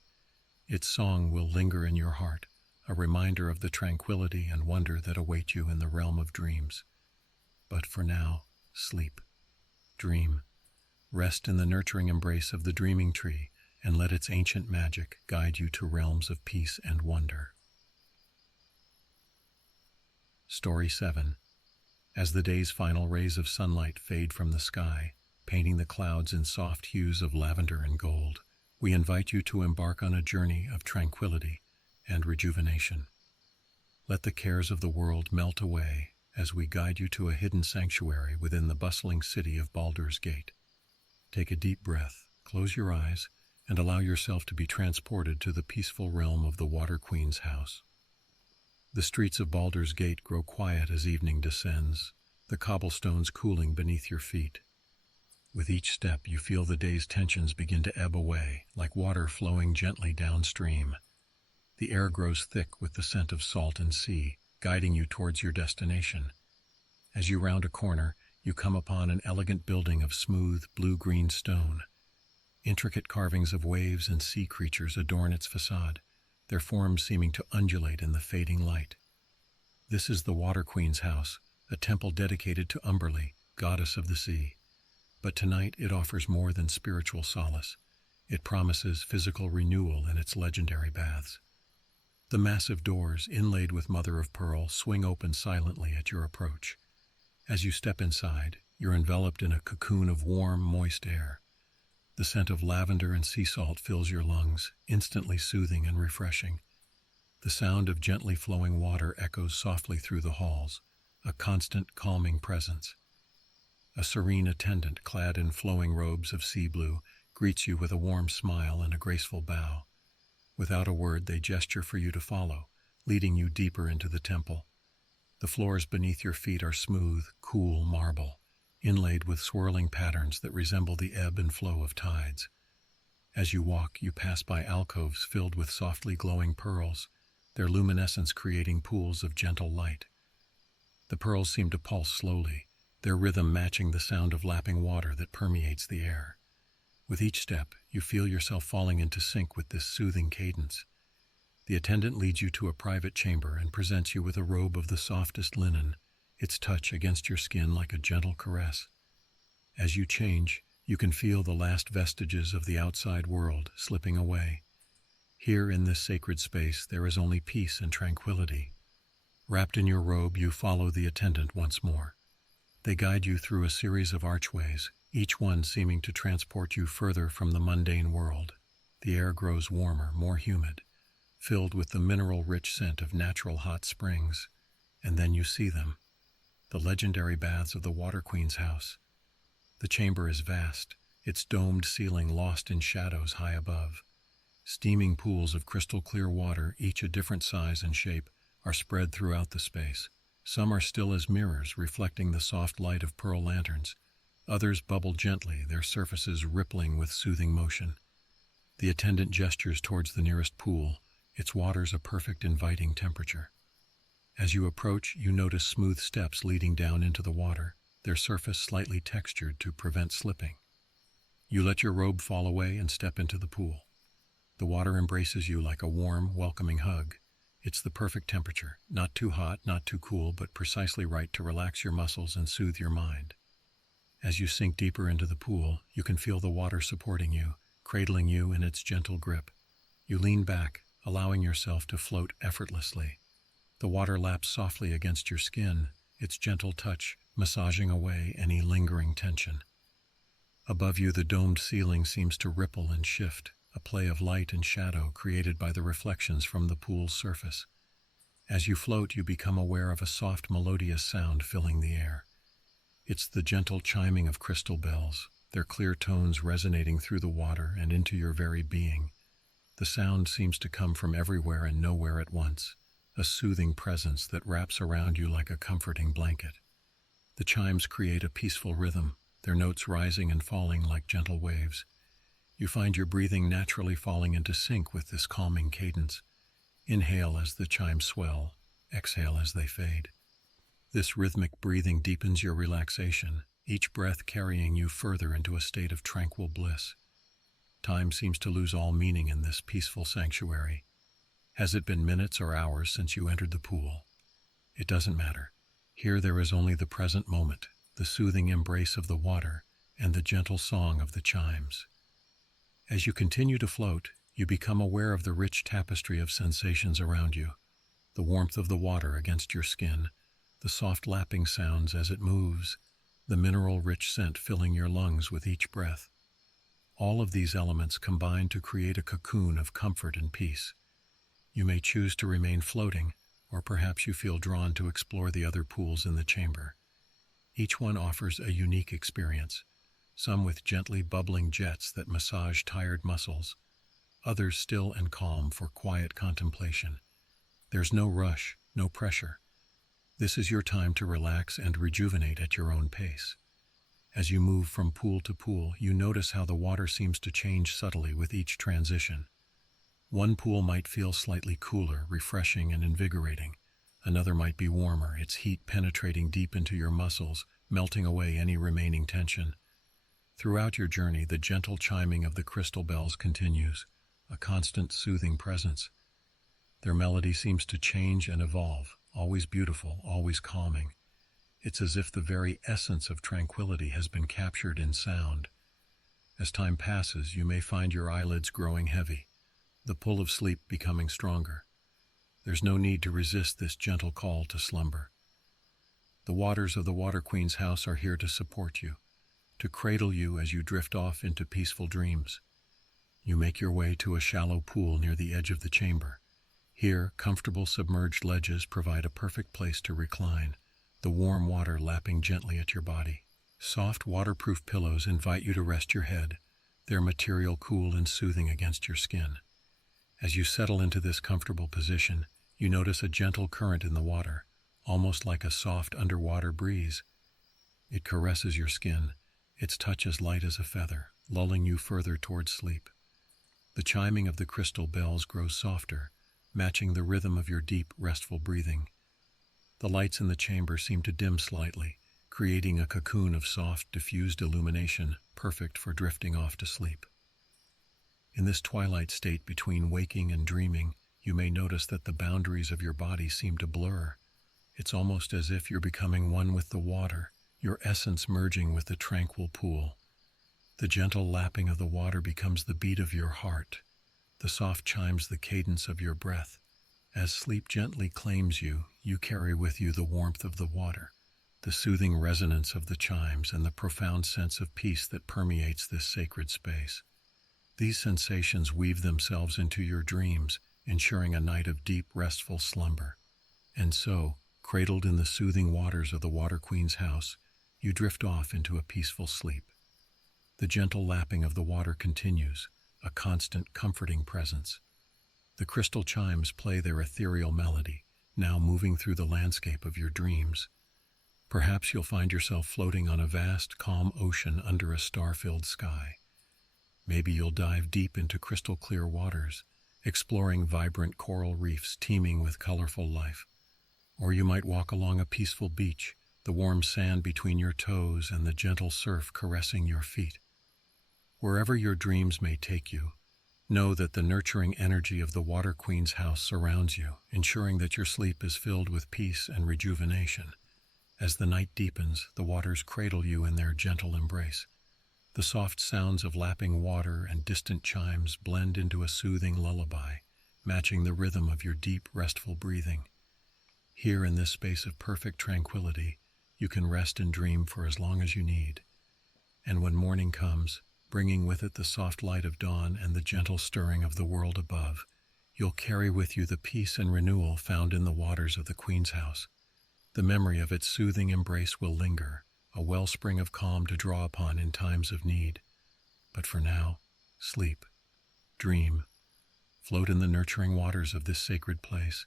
Its song will linger in your heart, a reminder of the tranquility and wonder that await you in the realm of dreams. But for now, sleep, dream, rest in the nurturing embrace of the dreaming tree, and let its ancient magic guide you to realms of peace and wonder. Story 7. As the day's final rays of sunlight fade from the sky, painting the clouds in soft hues of lavender and gold, we invite you to embark on a journey of tranquility and rejuvenation. Let the cares of the world melt away as we guide you to a hidden sanctuary within the bustling city of Baldur's Gate. Take a deep breath, close your eyes, and allow yourself to be transported to the peaceful realm of the Water Queen's house. The streets of Baldur's Gate grow quiet as evening descends, the cobblestones cooling beneath your feet. With each step, you feel the day's tensions begin to ebb away, like water flowing gently downstream. The air grows thick with the scent of salt and sea, guiding you towards your destination. As you round a corner, you come upon an elegant building of smooth, blue-green stone. Intricate carvings of waves and sea creatures adorn its facade, their forms seeming to undulate in the fading light. This is the Water Queen's house, a temple dedicated to Umberly, goddess of the sea. But tonight it offers more than spiritual solace. It promises physical renewal in its legendary baths. The massive doors, inlaid with mother of pearl, swing open silently at your approach. As you step inside, you're enveloped in a cocoon of warm, moist air. The scent of lavender and sea salt fills your lungs, instantly soothing and refreshing. The sound of gently flowing water echoes softly through the halls, a constant, calming presence. A serene attendant, clad in flowing robes of sea blue, greets you with a warm smile and a graceful bow. Without a word, they gesture for you to follow, leading you deeper into the temple. The floors beneath your feet are smooth, cool marble, inlaid with swirling patterns that resemble the ebb and flow of tides. As you walk, you pass by alcoves filled with softly glowing pearls, their luminescence creating pools of gentle light. The pearls seem to pulse slowly, their rhythm matching the sound of lapping water that permeates the air. With each step, you feel yourself falling into sync with this soothing cadence. The attendant leads you to a private chamber and presents you with a robe of the softest linen, its touch against your skin like a gentle caress. As you change, you can feel the last vestiges of the outside world slipping away. Here in this sacred space, there is only peace and tranquility. Wrapped in your robe, you follow the attendant once more. They guide you through a series of archways, each one seeming to transport you further from the mundane world. The air grows warmer, more humid, filled with the mineral-rich scent of natural hot springs. And then you see them, the legendary baths of the Water Queen's house. The chamber is vast, its domed ceiling lost in shadows high above. Steaming pools of crystal-clear water, each a different size and shape, are spread throughout the space. Some are still as mirrors, reflecting the soft light of pearl lanterns. Others bubble gently, their surfaces rippling with soothing motion. The attendant gestures towards the nearest pool, its waters a perfect inviting temperature. As you approach, you notice smooth steps leading down into the water, their surface slightly textured to prevent slipping. You let your robe fall away and step into the pool. The water embraces you like a warm, welcoming hug. It's the perfect temperature, not too hot, not too cool, but precisely right to relax your muscles and soothe your mind. As you sink deeper into the pool, you can feel the water supporting you, cradling you in its gentle grip. You lean back, allowing yourself to float effortlessly. The water laps softly against your skin, its gentle touch massaging away any lingering tension. Above you, the domed ceiling seems to ripple and shift, a play of light and shadow created by the reflections from the pool's surface. As you float, you become aware of a soft, melodious sound filling the air. It's the gentle chiming of crystal bells, their clear tones resonating through the water and into your very being. The sound seems to come from everywhere and nowhere at once, a soothing presence that wraps around you like a comforting blanket. The chimes create a peaceful rhythm, their notes rising and falling like gentle waves. You find your breathing naturally falling into sync with this calming cadence. Inhale as the chimes swell, exhale as they fade. This rhythmic breathing deepens your relaxation, each breath carrying you further into a state of tranquil bliss. Time seems to lose all meaning in this peaceful sanctuary. Has it been minutes or hours since you entered the pool? It doesn't matter. Here there is only the present moment, the soothing embrace of the water, and the gentle song of the chimes. As you continue to float, you become aware of the rich tapestry of sensations around you. The warmth of the water against your skin, the soft lapping sounds as it moves, the mineral-rich scent filling your lungs with each breath. All of these elements combine to create a cocoon of comfort and peace. You may choose to remain floating, or perhaps you feel drawn to explore the other pools in the chamber. Each one offers a unique experience, some with gently bubbling jets that massage tired muscles, others still and calm for quiet contemplation. There's no rush, no pressure. This is your time to relax and rejuvenate at your own pace. As you move from pool to pool, you notice how the water seems to change subtly with each transition. One pool might feel slightly cooler, refreshing and invigorating. Another might be warmer, its heat penetrating deep into your muscles, melting away any remaining tension. Throughout your journey, the gentle chiming of the crystal bells continues, a constant soothing presence. Their melody seems to change and evolve, always beautiful, always calming. It's as if the very essence of tranquility has been captured in sound. As time passes, you may find your eyelids growing heavy, the pull of sleep becoming stronger. There's no need to resist this gentle call to slumber. The waters of the Water Queen's house are here to support you, to cradle you as you drift off into peaceful dreams. You make your way to a shallow pool near the edge of the chamber. Here, comfortable submerged ledges provide a perfect place to recline, the warm water lapping gently at your body. Soft, waterproof pillows invite you to rest your head, their material cool and soothing against your skin. As you settle into this comfortable position, you notice a gentle current in the water, almost like a soft underwater breeze. It caresses your skin, its touch as light as a feather, lulling you further towards sleep. The chiming of the crystal bells grows softer, matching the rhythm of your deep, restful breathing. The lights in the chamber seem to dim slightly, creating a cocoon of soft, diffused illumination, perfect for drifting off to sleep. In this twilight state between waking and dreaming, you may notice that the boundaries of your body seem to blur. It's almost as if you're becoming one with the water, your essence merging with the tranquil pool. The gentle lapping of the water becomes the beat of your heart. The soft chimes the cadence of your breath. As sleep gently claims you, you carry with you the warmth of the water, the soothing resonance of the chimes, and the profound sense of peace that permeates this sacred space. These sensations weave themselves into your dreams, ensuring a night of deep, restful slumber. And so, cradled in the soothing waters of the Water Queen's house, you drift off into a peaceful sleep. The gentle lapping of the water continues, a constant, comforting presence. The crystal chimes play their ethereal melody, now moving through the landscape of your dreams. Perhaps you'll find yourself floating on a vast, calm ocean under a star-filled sky. Maybe you'll dive deep into crystal-clear waters, exploring vibrant coral reefs teeming with colorful life. Or you might walk along a peaceful beach, the warm sand between your toes and the gentle surf caressing your feet. Wherever your dreams may take you, know that the nurturing energy of the Water Queen's house surrounds you, ensuring that your sleep is filled with peace and rejuvenation. As the night deepens, the waters cradle you in their gentle embrace. The soft sounds of lapping water and distant chimes blend into a soothing lullaby, matching the rhythm of your deep, restful breathing. Here in this space of perfect tranquility, you can rest and dream for as long as you need. And when morning comes, bringing with it the soft light of dawn and the gentle stirring of the world above, you'll carry with you the peace and renewal found in the waters of the Queen's house. The memory of its soothing embrace will linger, a wellspring of calm to draw upon in times of need. But for now, sleep, dream, float in the nurturing waters of this sacred place,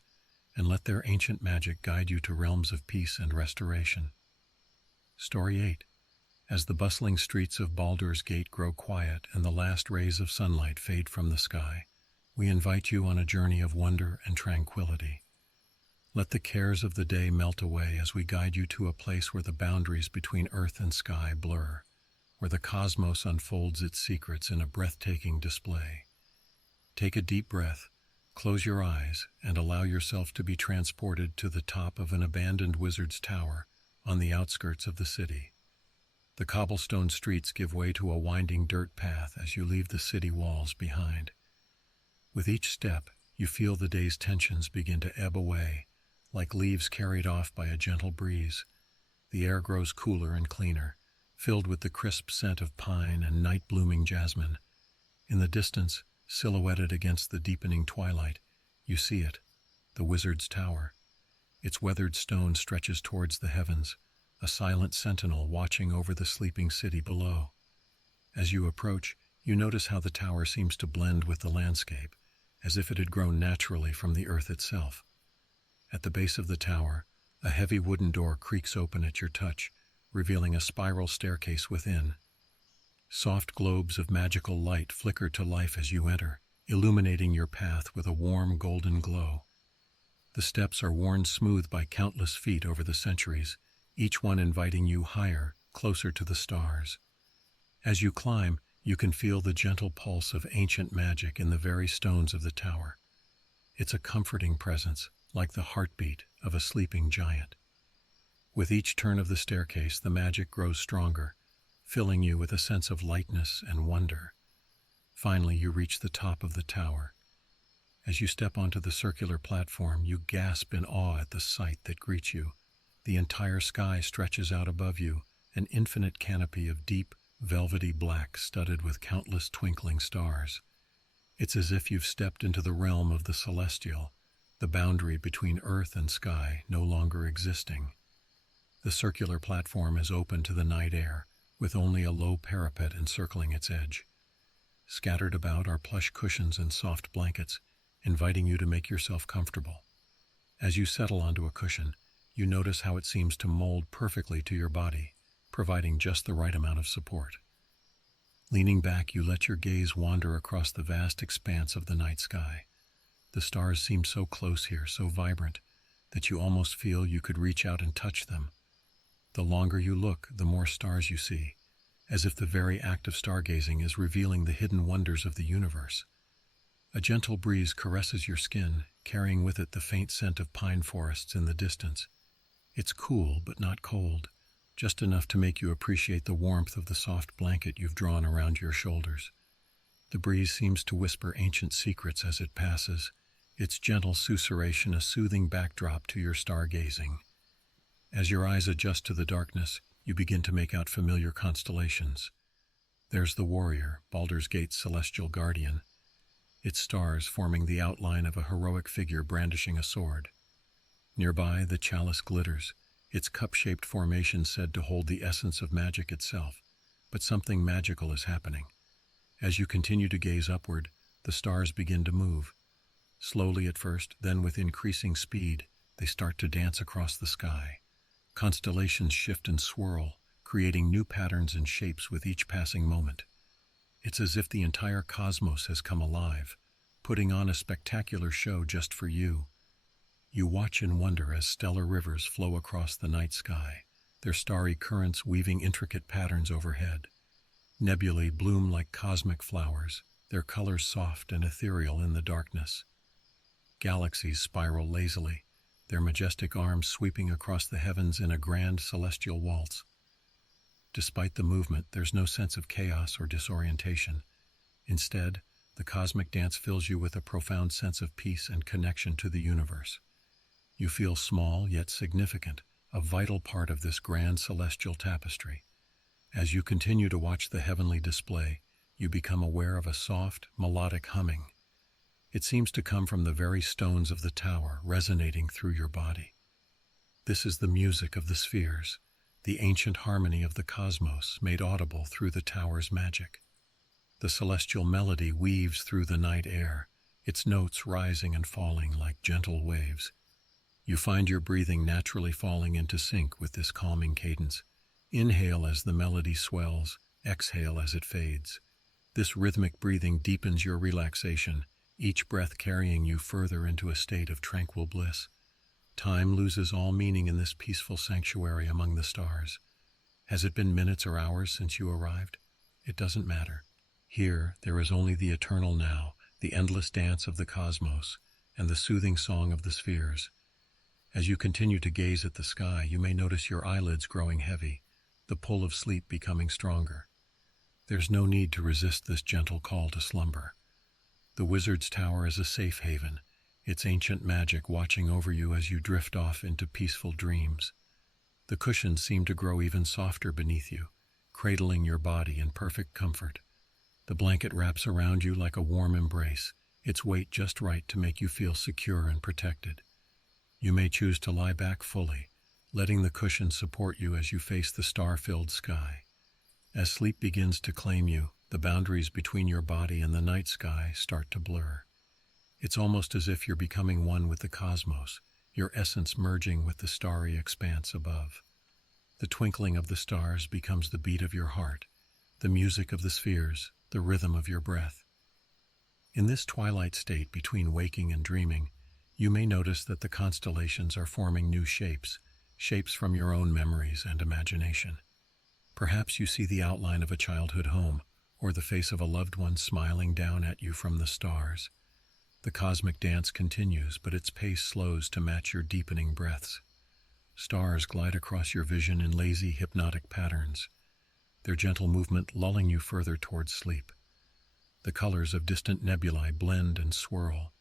and let their ancient magic guide you to realms of peace and restoration. Story 8. As the bustling streets of Baldur's Gate grow quiet and the last rays of sunlight fade from the sky, we invite you on a journey of wonder and tranquility. Let the cares of the day melt away as we guide you to a place where the boundaries between earth and sky blur, where the cosmos unfolds its secrets in a breathtaking display. Take a deep breath, close your eyes, and allow yourself to be transported to the top of an abandoned wizard's tower on the outskirts of the city. The cobblestone streets give way to a winding dirt path as you leave the city walls behind. With each step, you feel the day's tensions begin to ebb away, like leaves carried off by a gentle breeze. The air grows cooler and cleaner, filled with the crisp scent of pine and night-blooming jasmine. In the distance, silhouetted against the deepening twilight, you see it, the wizard's tower. Its weathered stone stretches towards the heavens, a silent sentinel watching over the sleeping city below. As you approach, you notice how the tower seems to blend with the landscape, as if it had grown naturally from the earth itself. At the base of the tower, a heavy wooden door creaks open at your touch, revealing a spiral staircase within. Soft globes of magical light flicker to life as you enter, illuminating your path with a warm golden glow. The steps are worn smooth by countless feet over the centuries, each one inviting you higher, closer to the stars. As you climb, you can feel the gentle pulse of ancient magic in the very stones of the tower. It's a comforting presence, like the heartbeat of a sleeping giant. With each turn of the staircase, the magic grows stronger, filling you with a sense of lightness and wonder. Finally, you reach the top of the tower. As you step onto the circular platform, you gasp in awe at the sight that greets you. The entire sky stretches out above you, an infinite canopy of deep, velvety black studded with countless twinkling stars. It's as if you've stepped into the realm of the celestial, the boundary between earth and sky no longer existing. The circular platform is open to the night air, with only a low parapet encircling its edge. Scattered about are plush cushions and soft blankets, inviting you to make yourself comfortable. As you settle onto a cushion, you notice how it seems to mold perfectly to your body, providing just the right amount of support. Leaning back, you let your gaze wander across the vast expanse of the night sky. The stars seem so close here, so vibrant, that you almost feel you could reach out and touch them. The longer you look, the more stars you see, as if the very act of stargazing is revealing the hidden wonders of the universe. A gentle breeze caresses your skin, carrying with it the faint scent of pine forests in the distance. It's cool, but not cold, just enough to make you appreciate the warmth of the soft blanket you've drawn around your shoulders. The breeze seems to whisper ancient secrets as it passes, its gentle susurration a soothing backdrop to your stargazing. As your eyes adjust to the darkness, you begin to make out familiar constellations. There's the warrior, Baldur's Gate's celestial guardian, its stars forming the outline of a heroic figure brandishing a sword. Nearby, the chalice glitters, its cup-shaped formation said to hold the essence of magic itself. But something magical is happening. As you continue to gaze upward, the stars begin to move. Slowly at first, then with increasing speed, they start to dance across the sky. Constellations shift and swirl, creating new patterns and shapes with each passing moment. It's as if the entire cosmos has come alive, putting on a spectacular show just for you. You watch in wonder as stellar rivers flow across the night sky, their starry currents weaving intricate patterns overhead. Nebulae bloom like cosmic flowers, their colors soft and ethereal in the darkness. Galaxies spiral lazily, their majestic arms sweeping across the heavens in a grand celestial waltz. Despite the movement, there's no sense of chaos or disorientation. Instead, the cosmic dance fills you with a profound sense of peace and connection to the universe. You feel small yet significant, a vital part of this grand celestial tapestry. As you continue to watch the heavenly display, you become aware of a soft, melodic humming. It seems to come from the very stones of the tower, resonating through your body. This is the music of the spheres, the ancient harmony of the cosmos made audible through the tower's magic. The celestial melody weaves through the night air, its notes rising and falling like gentle waves. You find your breathing naturally falling into sync with this calming cadence. Inhale as the melody swells, exhale as it fades. This rhythmic breathing deepens your relaxation, each breath carrying you further into a state of tranquil bliss. Time loses all meaning in this peaceful sanctuary among the stars. Has it been minutes or hours since you arrived? It doesn't matter. Here, there is only the eternal now, the endless dance of the cosmos, and the soothing song of the spheres. As you continue to gaze at the sky, you may notice your eyelids growing heavy, the pull of sleep becoming stronger. There's no need to resist this gentle call to slumber. The Wizard's Tower is a safe haven, its ancient magic watching over you as you drift off into peaceful dreams. The cushions seem to grow even softer beneath you, cradling your body in perfect comfort. The blanket wraps around you like a warm embrace, its weight just right to make you feel secure and protected. You may choose to lie back fully, letting the cushion support you as you face the star-filled sky. As sleep begins to claim you, the boundaries between your body and the night sky start to blur. It's almost as if you're becoming one with the cosmos, your essence merging with the starry expanse above. The twinkling of the stars becomes the beat of your heart, the music of the spheres, the rhythm of your breath. In this twilight state between waking and dreaming, you may notice that the constellations are forming new shapes, shapes from your own memories and imagination. Perhaps you see the outline of a childhood home, or the face of a loved one smiling down at you from the stars. The cosmic dance continues, but its pace slows to match your deepening breaths. Stars glide across your vision in lazy, hypnotic patterns, their gentle movement lulling you further towards sleep. The colors of distant nebulae blend and swirl,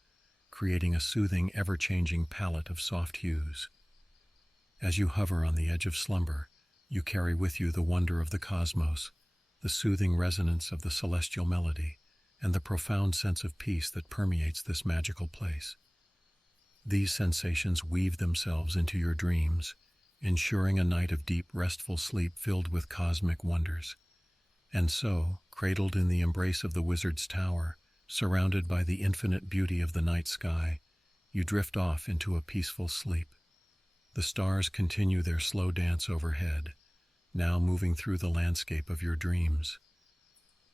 creating a soothing, ever-changing palette of soft hues. As you hover on the edge of slumber, you carry with you the wonder of the cosmos, the soothing resonance of the celestial melody, and the profound sense of peace that permeates this magical place. These sensations weave themselves into your dreams, ensuring a night of deep, restful sleep filled with cosmic wonders. And so, cradled in the embrace of the wizard's tower, surrounded by the infinite beauty of the night sky, you drift off into a peaceful sleep. The stars continue their slow dance overhead, now moving through the landscape of your dreams.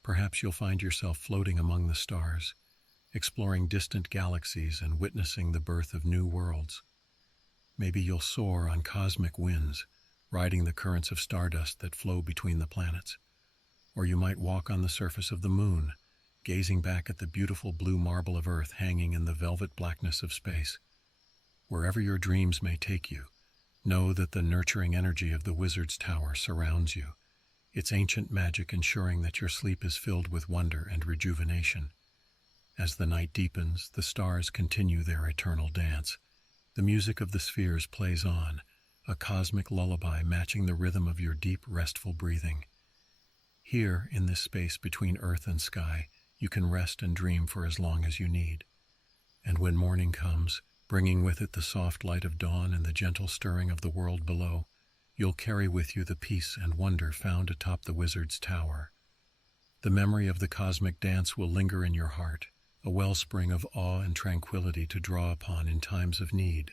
Perhaps you'll find yourself floating among the stars, exploring distant galaxies and witnessing the birth of new worlds. Maybe you'll soar on cosmic winds, riding the currents of stardust that flow between the planets. Or you might walk on the surface of the moon, gazing back at the beautiful blue marble of Earth hanging in the velvet blackness of space. Wherever your dreams may take you, know that the nurturing energy of the wizard's tower surrounds you, its ancient magic ensuring that your sleep is filled with wonder and rejuvenation. As the night deepens, the stars continue their eternal dance. The music of the spheres plays on, a cosmic lullaby matching the rhythm of your deep, restful breathing. Here, in this space between earth and sky, you can rest and dream for as long as you need. And when morning comes, bringing with it the soft light of dawn and the gentle stirring of the world below, you'll carry with you the peace and wonder found atop the wizard's tower. The memory of the cosmic dance will linger in your heart, a wellspring of awe and tranquility to draw upon in times of need.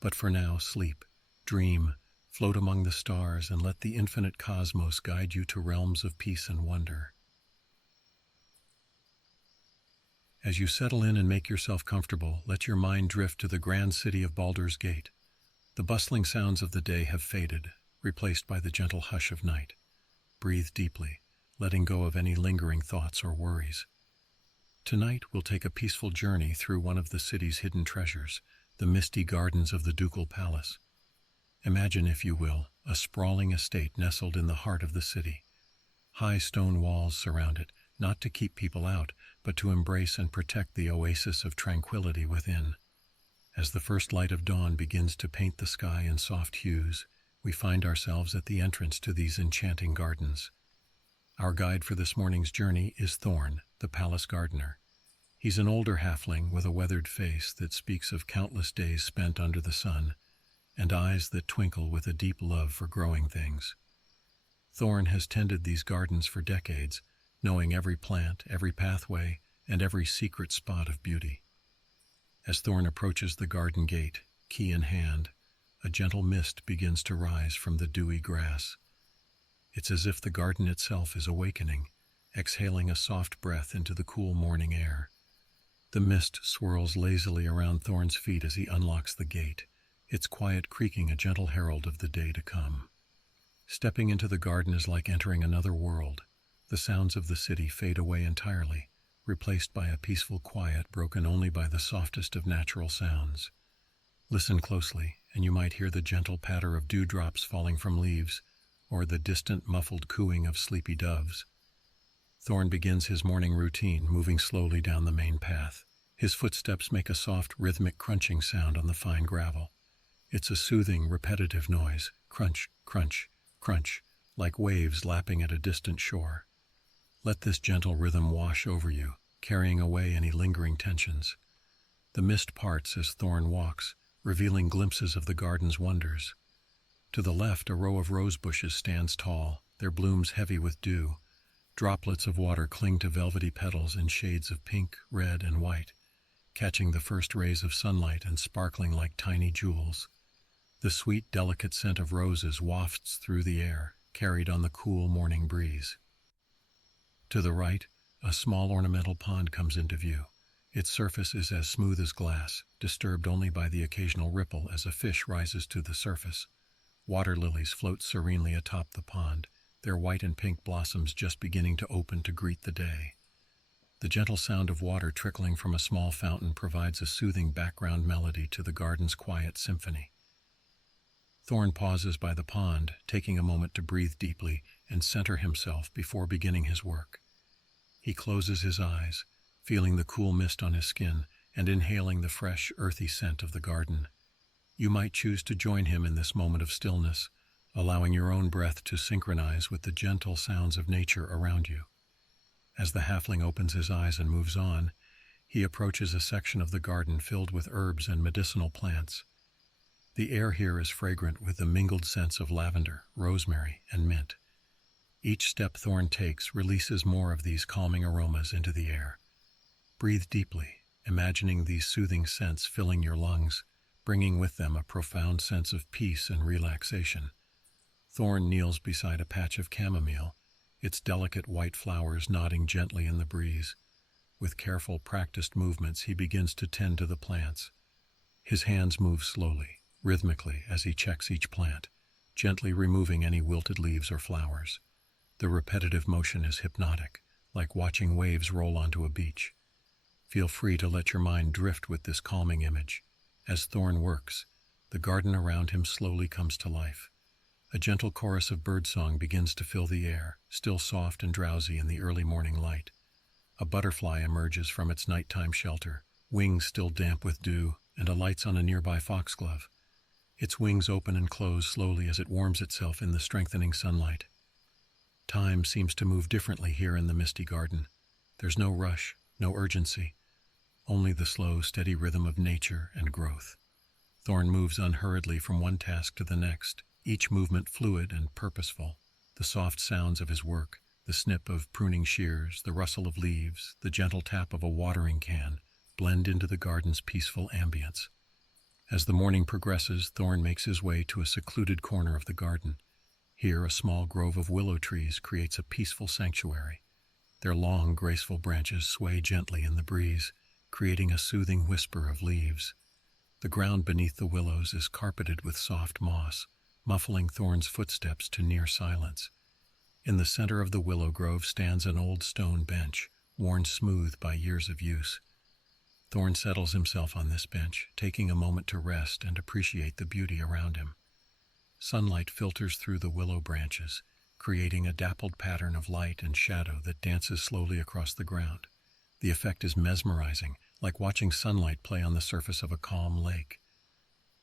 But for now, sleep, dream, float among the stars, and let the infinite cosmos guide you to realms of peace and wonder. As you settle in and make yourself comfortable, let your mind drift to the grand city of Baldur's Gate. The bustling sounds of the day have faded, replaced by the gentle hush of night. Breathe deeply, letting go of any lingering thoughts or worries. Tonight we'll take a peaceful journey through one of the city's hidden treasures, the misty gardens of the Ducal Palace. Imagine, if you will, a sprawling estate nestled in the heart of the city. High stone walls surround it, not to keep people out, but to embrace and protect the oasis of tranquility within. As the first light of dawn begins to paint the sky in soft hues, we find ourselves at the entrance to these enchanting gardens. Our guide for this morning's journey is Thorn, the palace gardener. He's an older halfling with a weathered face that speaks of countless days spent under the sun, and eyes that twinkle with a deep love for growing things. Thorn has tended these gardens for decades, knowing every plant, every pathway, and every secret spot of beauty. As Thorn approaches the garden gate, key in hand, a gentle mist begins to rise from the dewy grass. It's as if the garden itself is awakening, exhaling a soft breath into the cool morning air. The mist swirls lazily around Thorn's feet as he unlocks the gate, its quiet creaking a gentle herald of the day to come. Stepping into the garden is like entering another world. The sounds of the city fade away entirely, replaced by a peaceful quiet broken only by the softest of natural sounds. Listen closely, and you might hear the gentle patter of dewdrops falling from leaves, or the distant muffled cooing of sleepy doves. Thorn begins his morning routine, moving slowly down the main path. His footsteps make a soft, rhythmic crunching sound on the fine gravel. It's a soothing, repetitive noise, crunch, crunch, crunch, like waves lapping at a distant shore. Let this gentle rhythm wash over you, carrying away any lingering tensions. The mist parts as Thorn walks, revealing glimpses of the garden's wonders. To the left, a row of rose bushes stands tall, their blooms heavy with dew. Droplets of water cling to velvety petals in shades of pink, red, and white, catching the first rays of sunlight and sparkling like tiny jewels. The sweet, delicate scent of roses wafts through the air, carried on the cool morning breeze. To the right, a small ornamental pond comes into view. Its surface is as smooth as glass, disturbed only by the occasional ripple as a fish rises to the surface. Water lilies float serenely atop the pond, their white and pink blossoms just beginning to open to greet the day. The gentle sound of water trickling from a small fountain provides a soothing background melody to the garden's quiet symphony. Thorn pauses by the pond, taking a moment to breathe deeply and center himself before beginning his work. He closes his eyes, feeling the cool mist on his skin and inhaling the fresh, earthy scent of the garden. You might choose to join him in this moment of stillness, allowing your own breath to synchronize with the gentle sounds of nature around you. As the halfling opens his eyes and moves on, he approaches a section of the garden filled with herbs and medicinal plants. The air here is fragrant with the mingled scents of lavender, rosemary, and mint. Each step Thorn takes releases more of these calming aromas into the air. Breathe deeply, imagining these soothing scents filling your lungs, bringing with them a profound sense of peace and relaxation. Thorn kneels beside a patch of chamomile, its delicate white flowers nodding gently in the breeze. With careful, practiced movements, he begins to tend to the plants. His hands move slowly, rhythmically, as he checks each plant, gently removing any wilted leaves or flowers. The repetitive motion is hypnotic, like watching waves roll onto a beach. Feel free to let your mind drift with this calming image. As Thorn works, the garden around him slowly comes to life. A gentle chorus of birdsong begins to fill the air, still soft and drowsy in the early morning light. A butterfly emerges from its nighttime shelter, wings still damp with dew, and alights on a nearby foxglove. Its wings open and close slowly as it warms itself in the strengthening sunlight. Time seems to move differently here in the misty garden. There's no rush, no urgency, only the slow, steady rhythm of nature and growth. Thorn moves unhurriedly from one task to the next, each movement fluid and purposeful. The soft sounds of his work, the snip of pruning shears, the rustle of leaves, the gentle tap of a watering can, blend into the garden's peaceful ambience. As the morning progresses, Thorn makes his way to a secluded corner of the garden. Here, a small grove of willow trees creates a peaceful sanctuary. Their long, graceful branches sway gently in the breeze, creating a soothing whisper of leaves. The ground beneath the willows is carpeted with soft moss, muffling Thorn's footsteps to near silence. In the center of the willow grove stands an old stone bench, worn smooth by years of use. Thorn settles himself on this bench, taking a moment to rest and appreciate the beauty around him. Sunlight filters through the willow branches, creating a dappled pattern of light and shadow that dances slowly across the ground. The effect is mesmerizing, like watching sunlight play on the surface of a calm lake.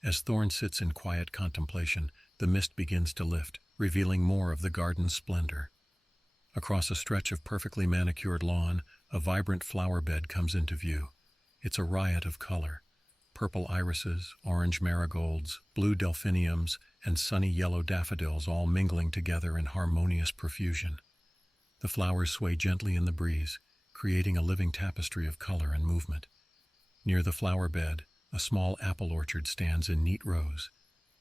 As Thorn sits in quiet contemplation, the mist begins to lift, revealing more of the garden's splendor. Across a stretch of perfectly manicured lawn, a vibrant flower bed comes into view. It's a riot of color. Purple irises, orange marigolds, blue delphiniums, and sunny yellow daffodils all mingling together in harmonious profusion. The flowers sway gently in the breeze, creating a living tapestry of color and movement. Near the flower bed, a small apple orchard stands in neat rows.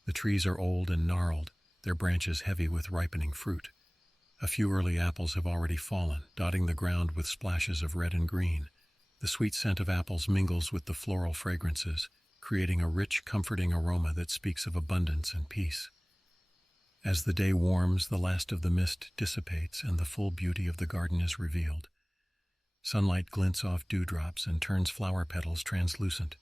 The trees are old and gnarled, their branches heavy with ripening fruit. A few early apples have already fallen, dotting the ground with splashes of red and green. The sweet scent of apples mingles with the floral fragrances, creating a rich, comforting aroma that speaks of abundance and peace. As the day warms, the last of the mist dissipates and the full beauty of the garden is revealed. Sunlight glints off dewdrops and turns flower petals translucent.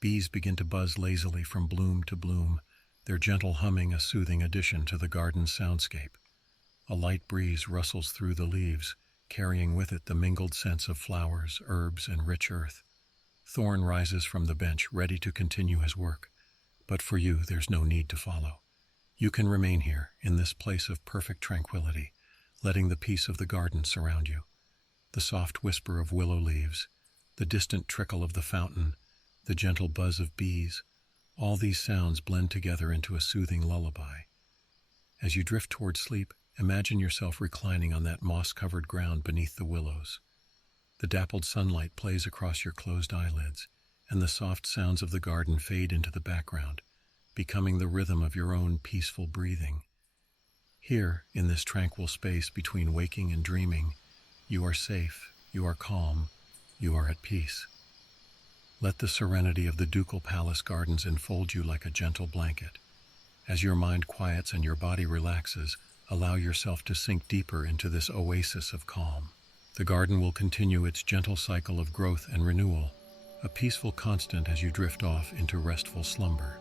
Bees begin to buzz lazily from bloom to bloom, their gentle humming a soothing addition to the garden's soundscape. A light breeze rustles through the leaves, carrying with it the mingled scents of flowers, herbs, and rich earth. Thorn rises from the bench, ready to continue his work. But for you, there's no need to follow. You can remain here, in this place of perfect tranquility, letting the peace of the garden surround you. The soft whisper of willow leaves, the distant trickle of the fountain, the gentle buzz of bees, all these sounds blend together into a soothing lullaby. As you drift toward sleep, imagine yourself reclining on that moss-covered ground beneath the willows. The dappled sunlight plays across your closed eyelids, and the soft sounds of the garden fade into the background, becoming the rhythm of your own peaceful breathing. Here, in this tranquil space between waking and dreaming, you are safe, you are calm, you are at peace. Let the serenity of the ducal palace gardens enfold you like a gentle blanket. As your mind quiets and your body relaxes, allow yourself to sink deeper into this oasis of calm. The garden will continue its gentle cycle of growth and renewal, a peaceful constant as you drift off into restful slumber.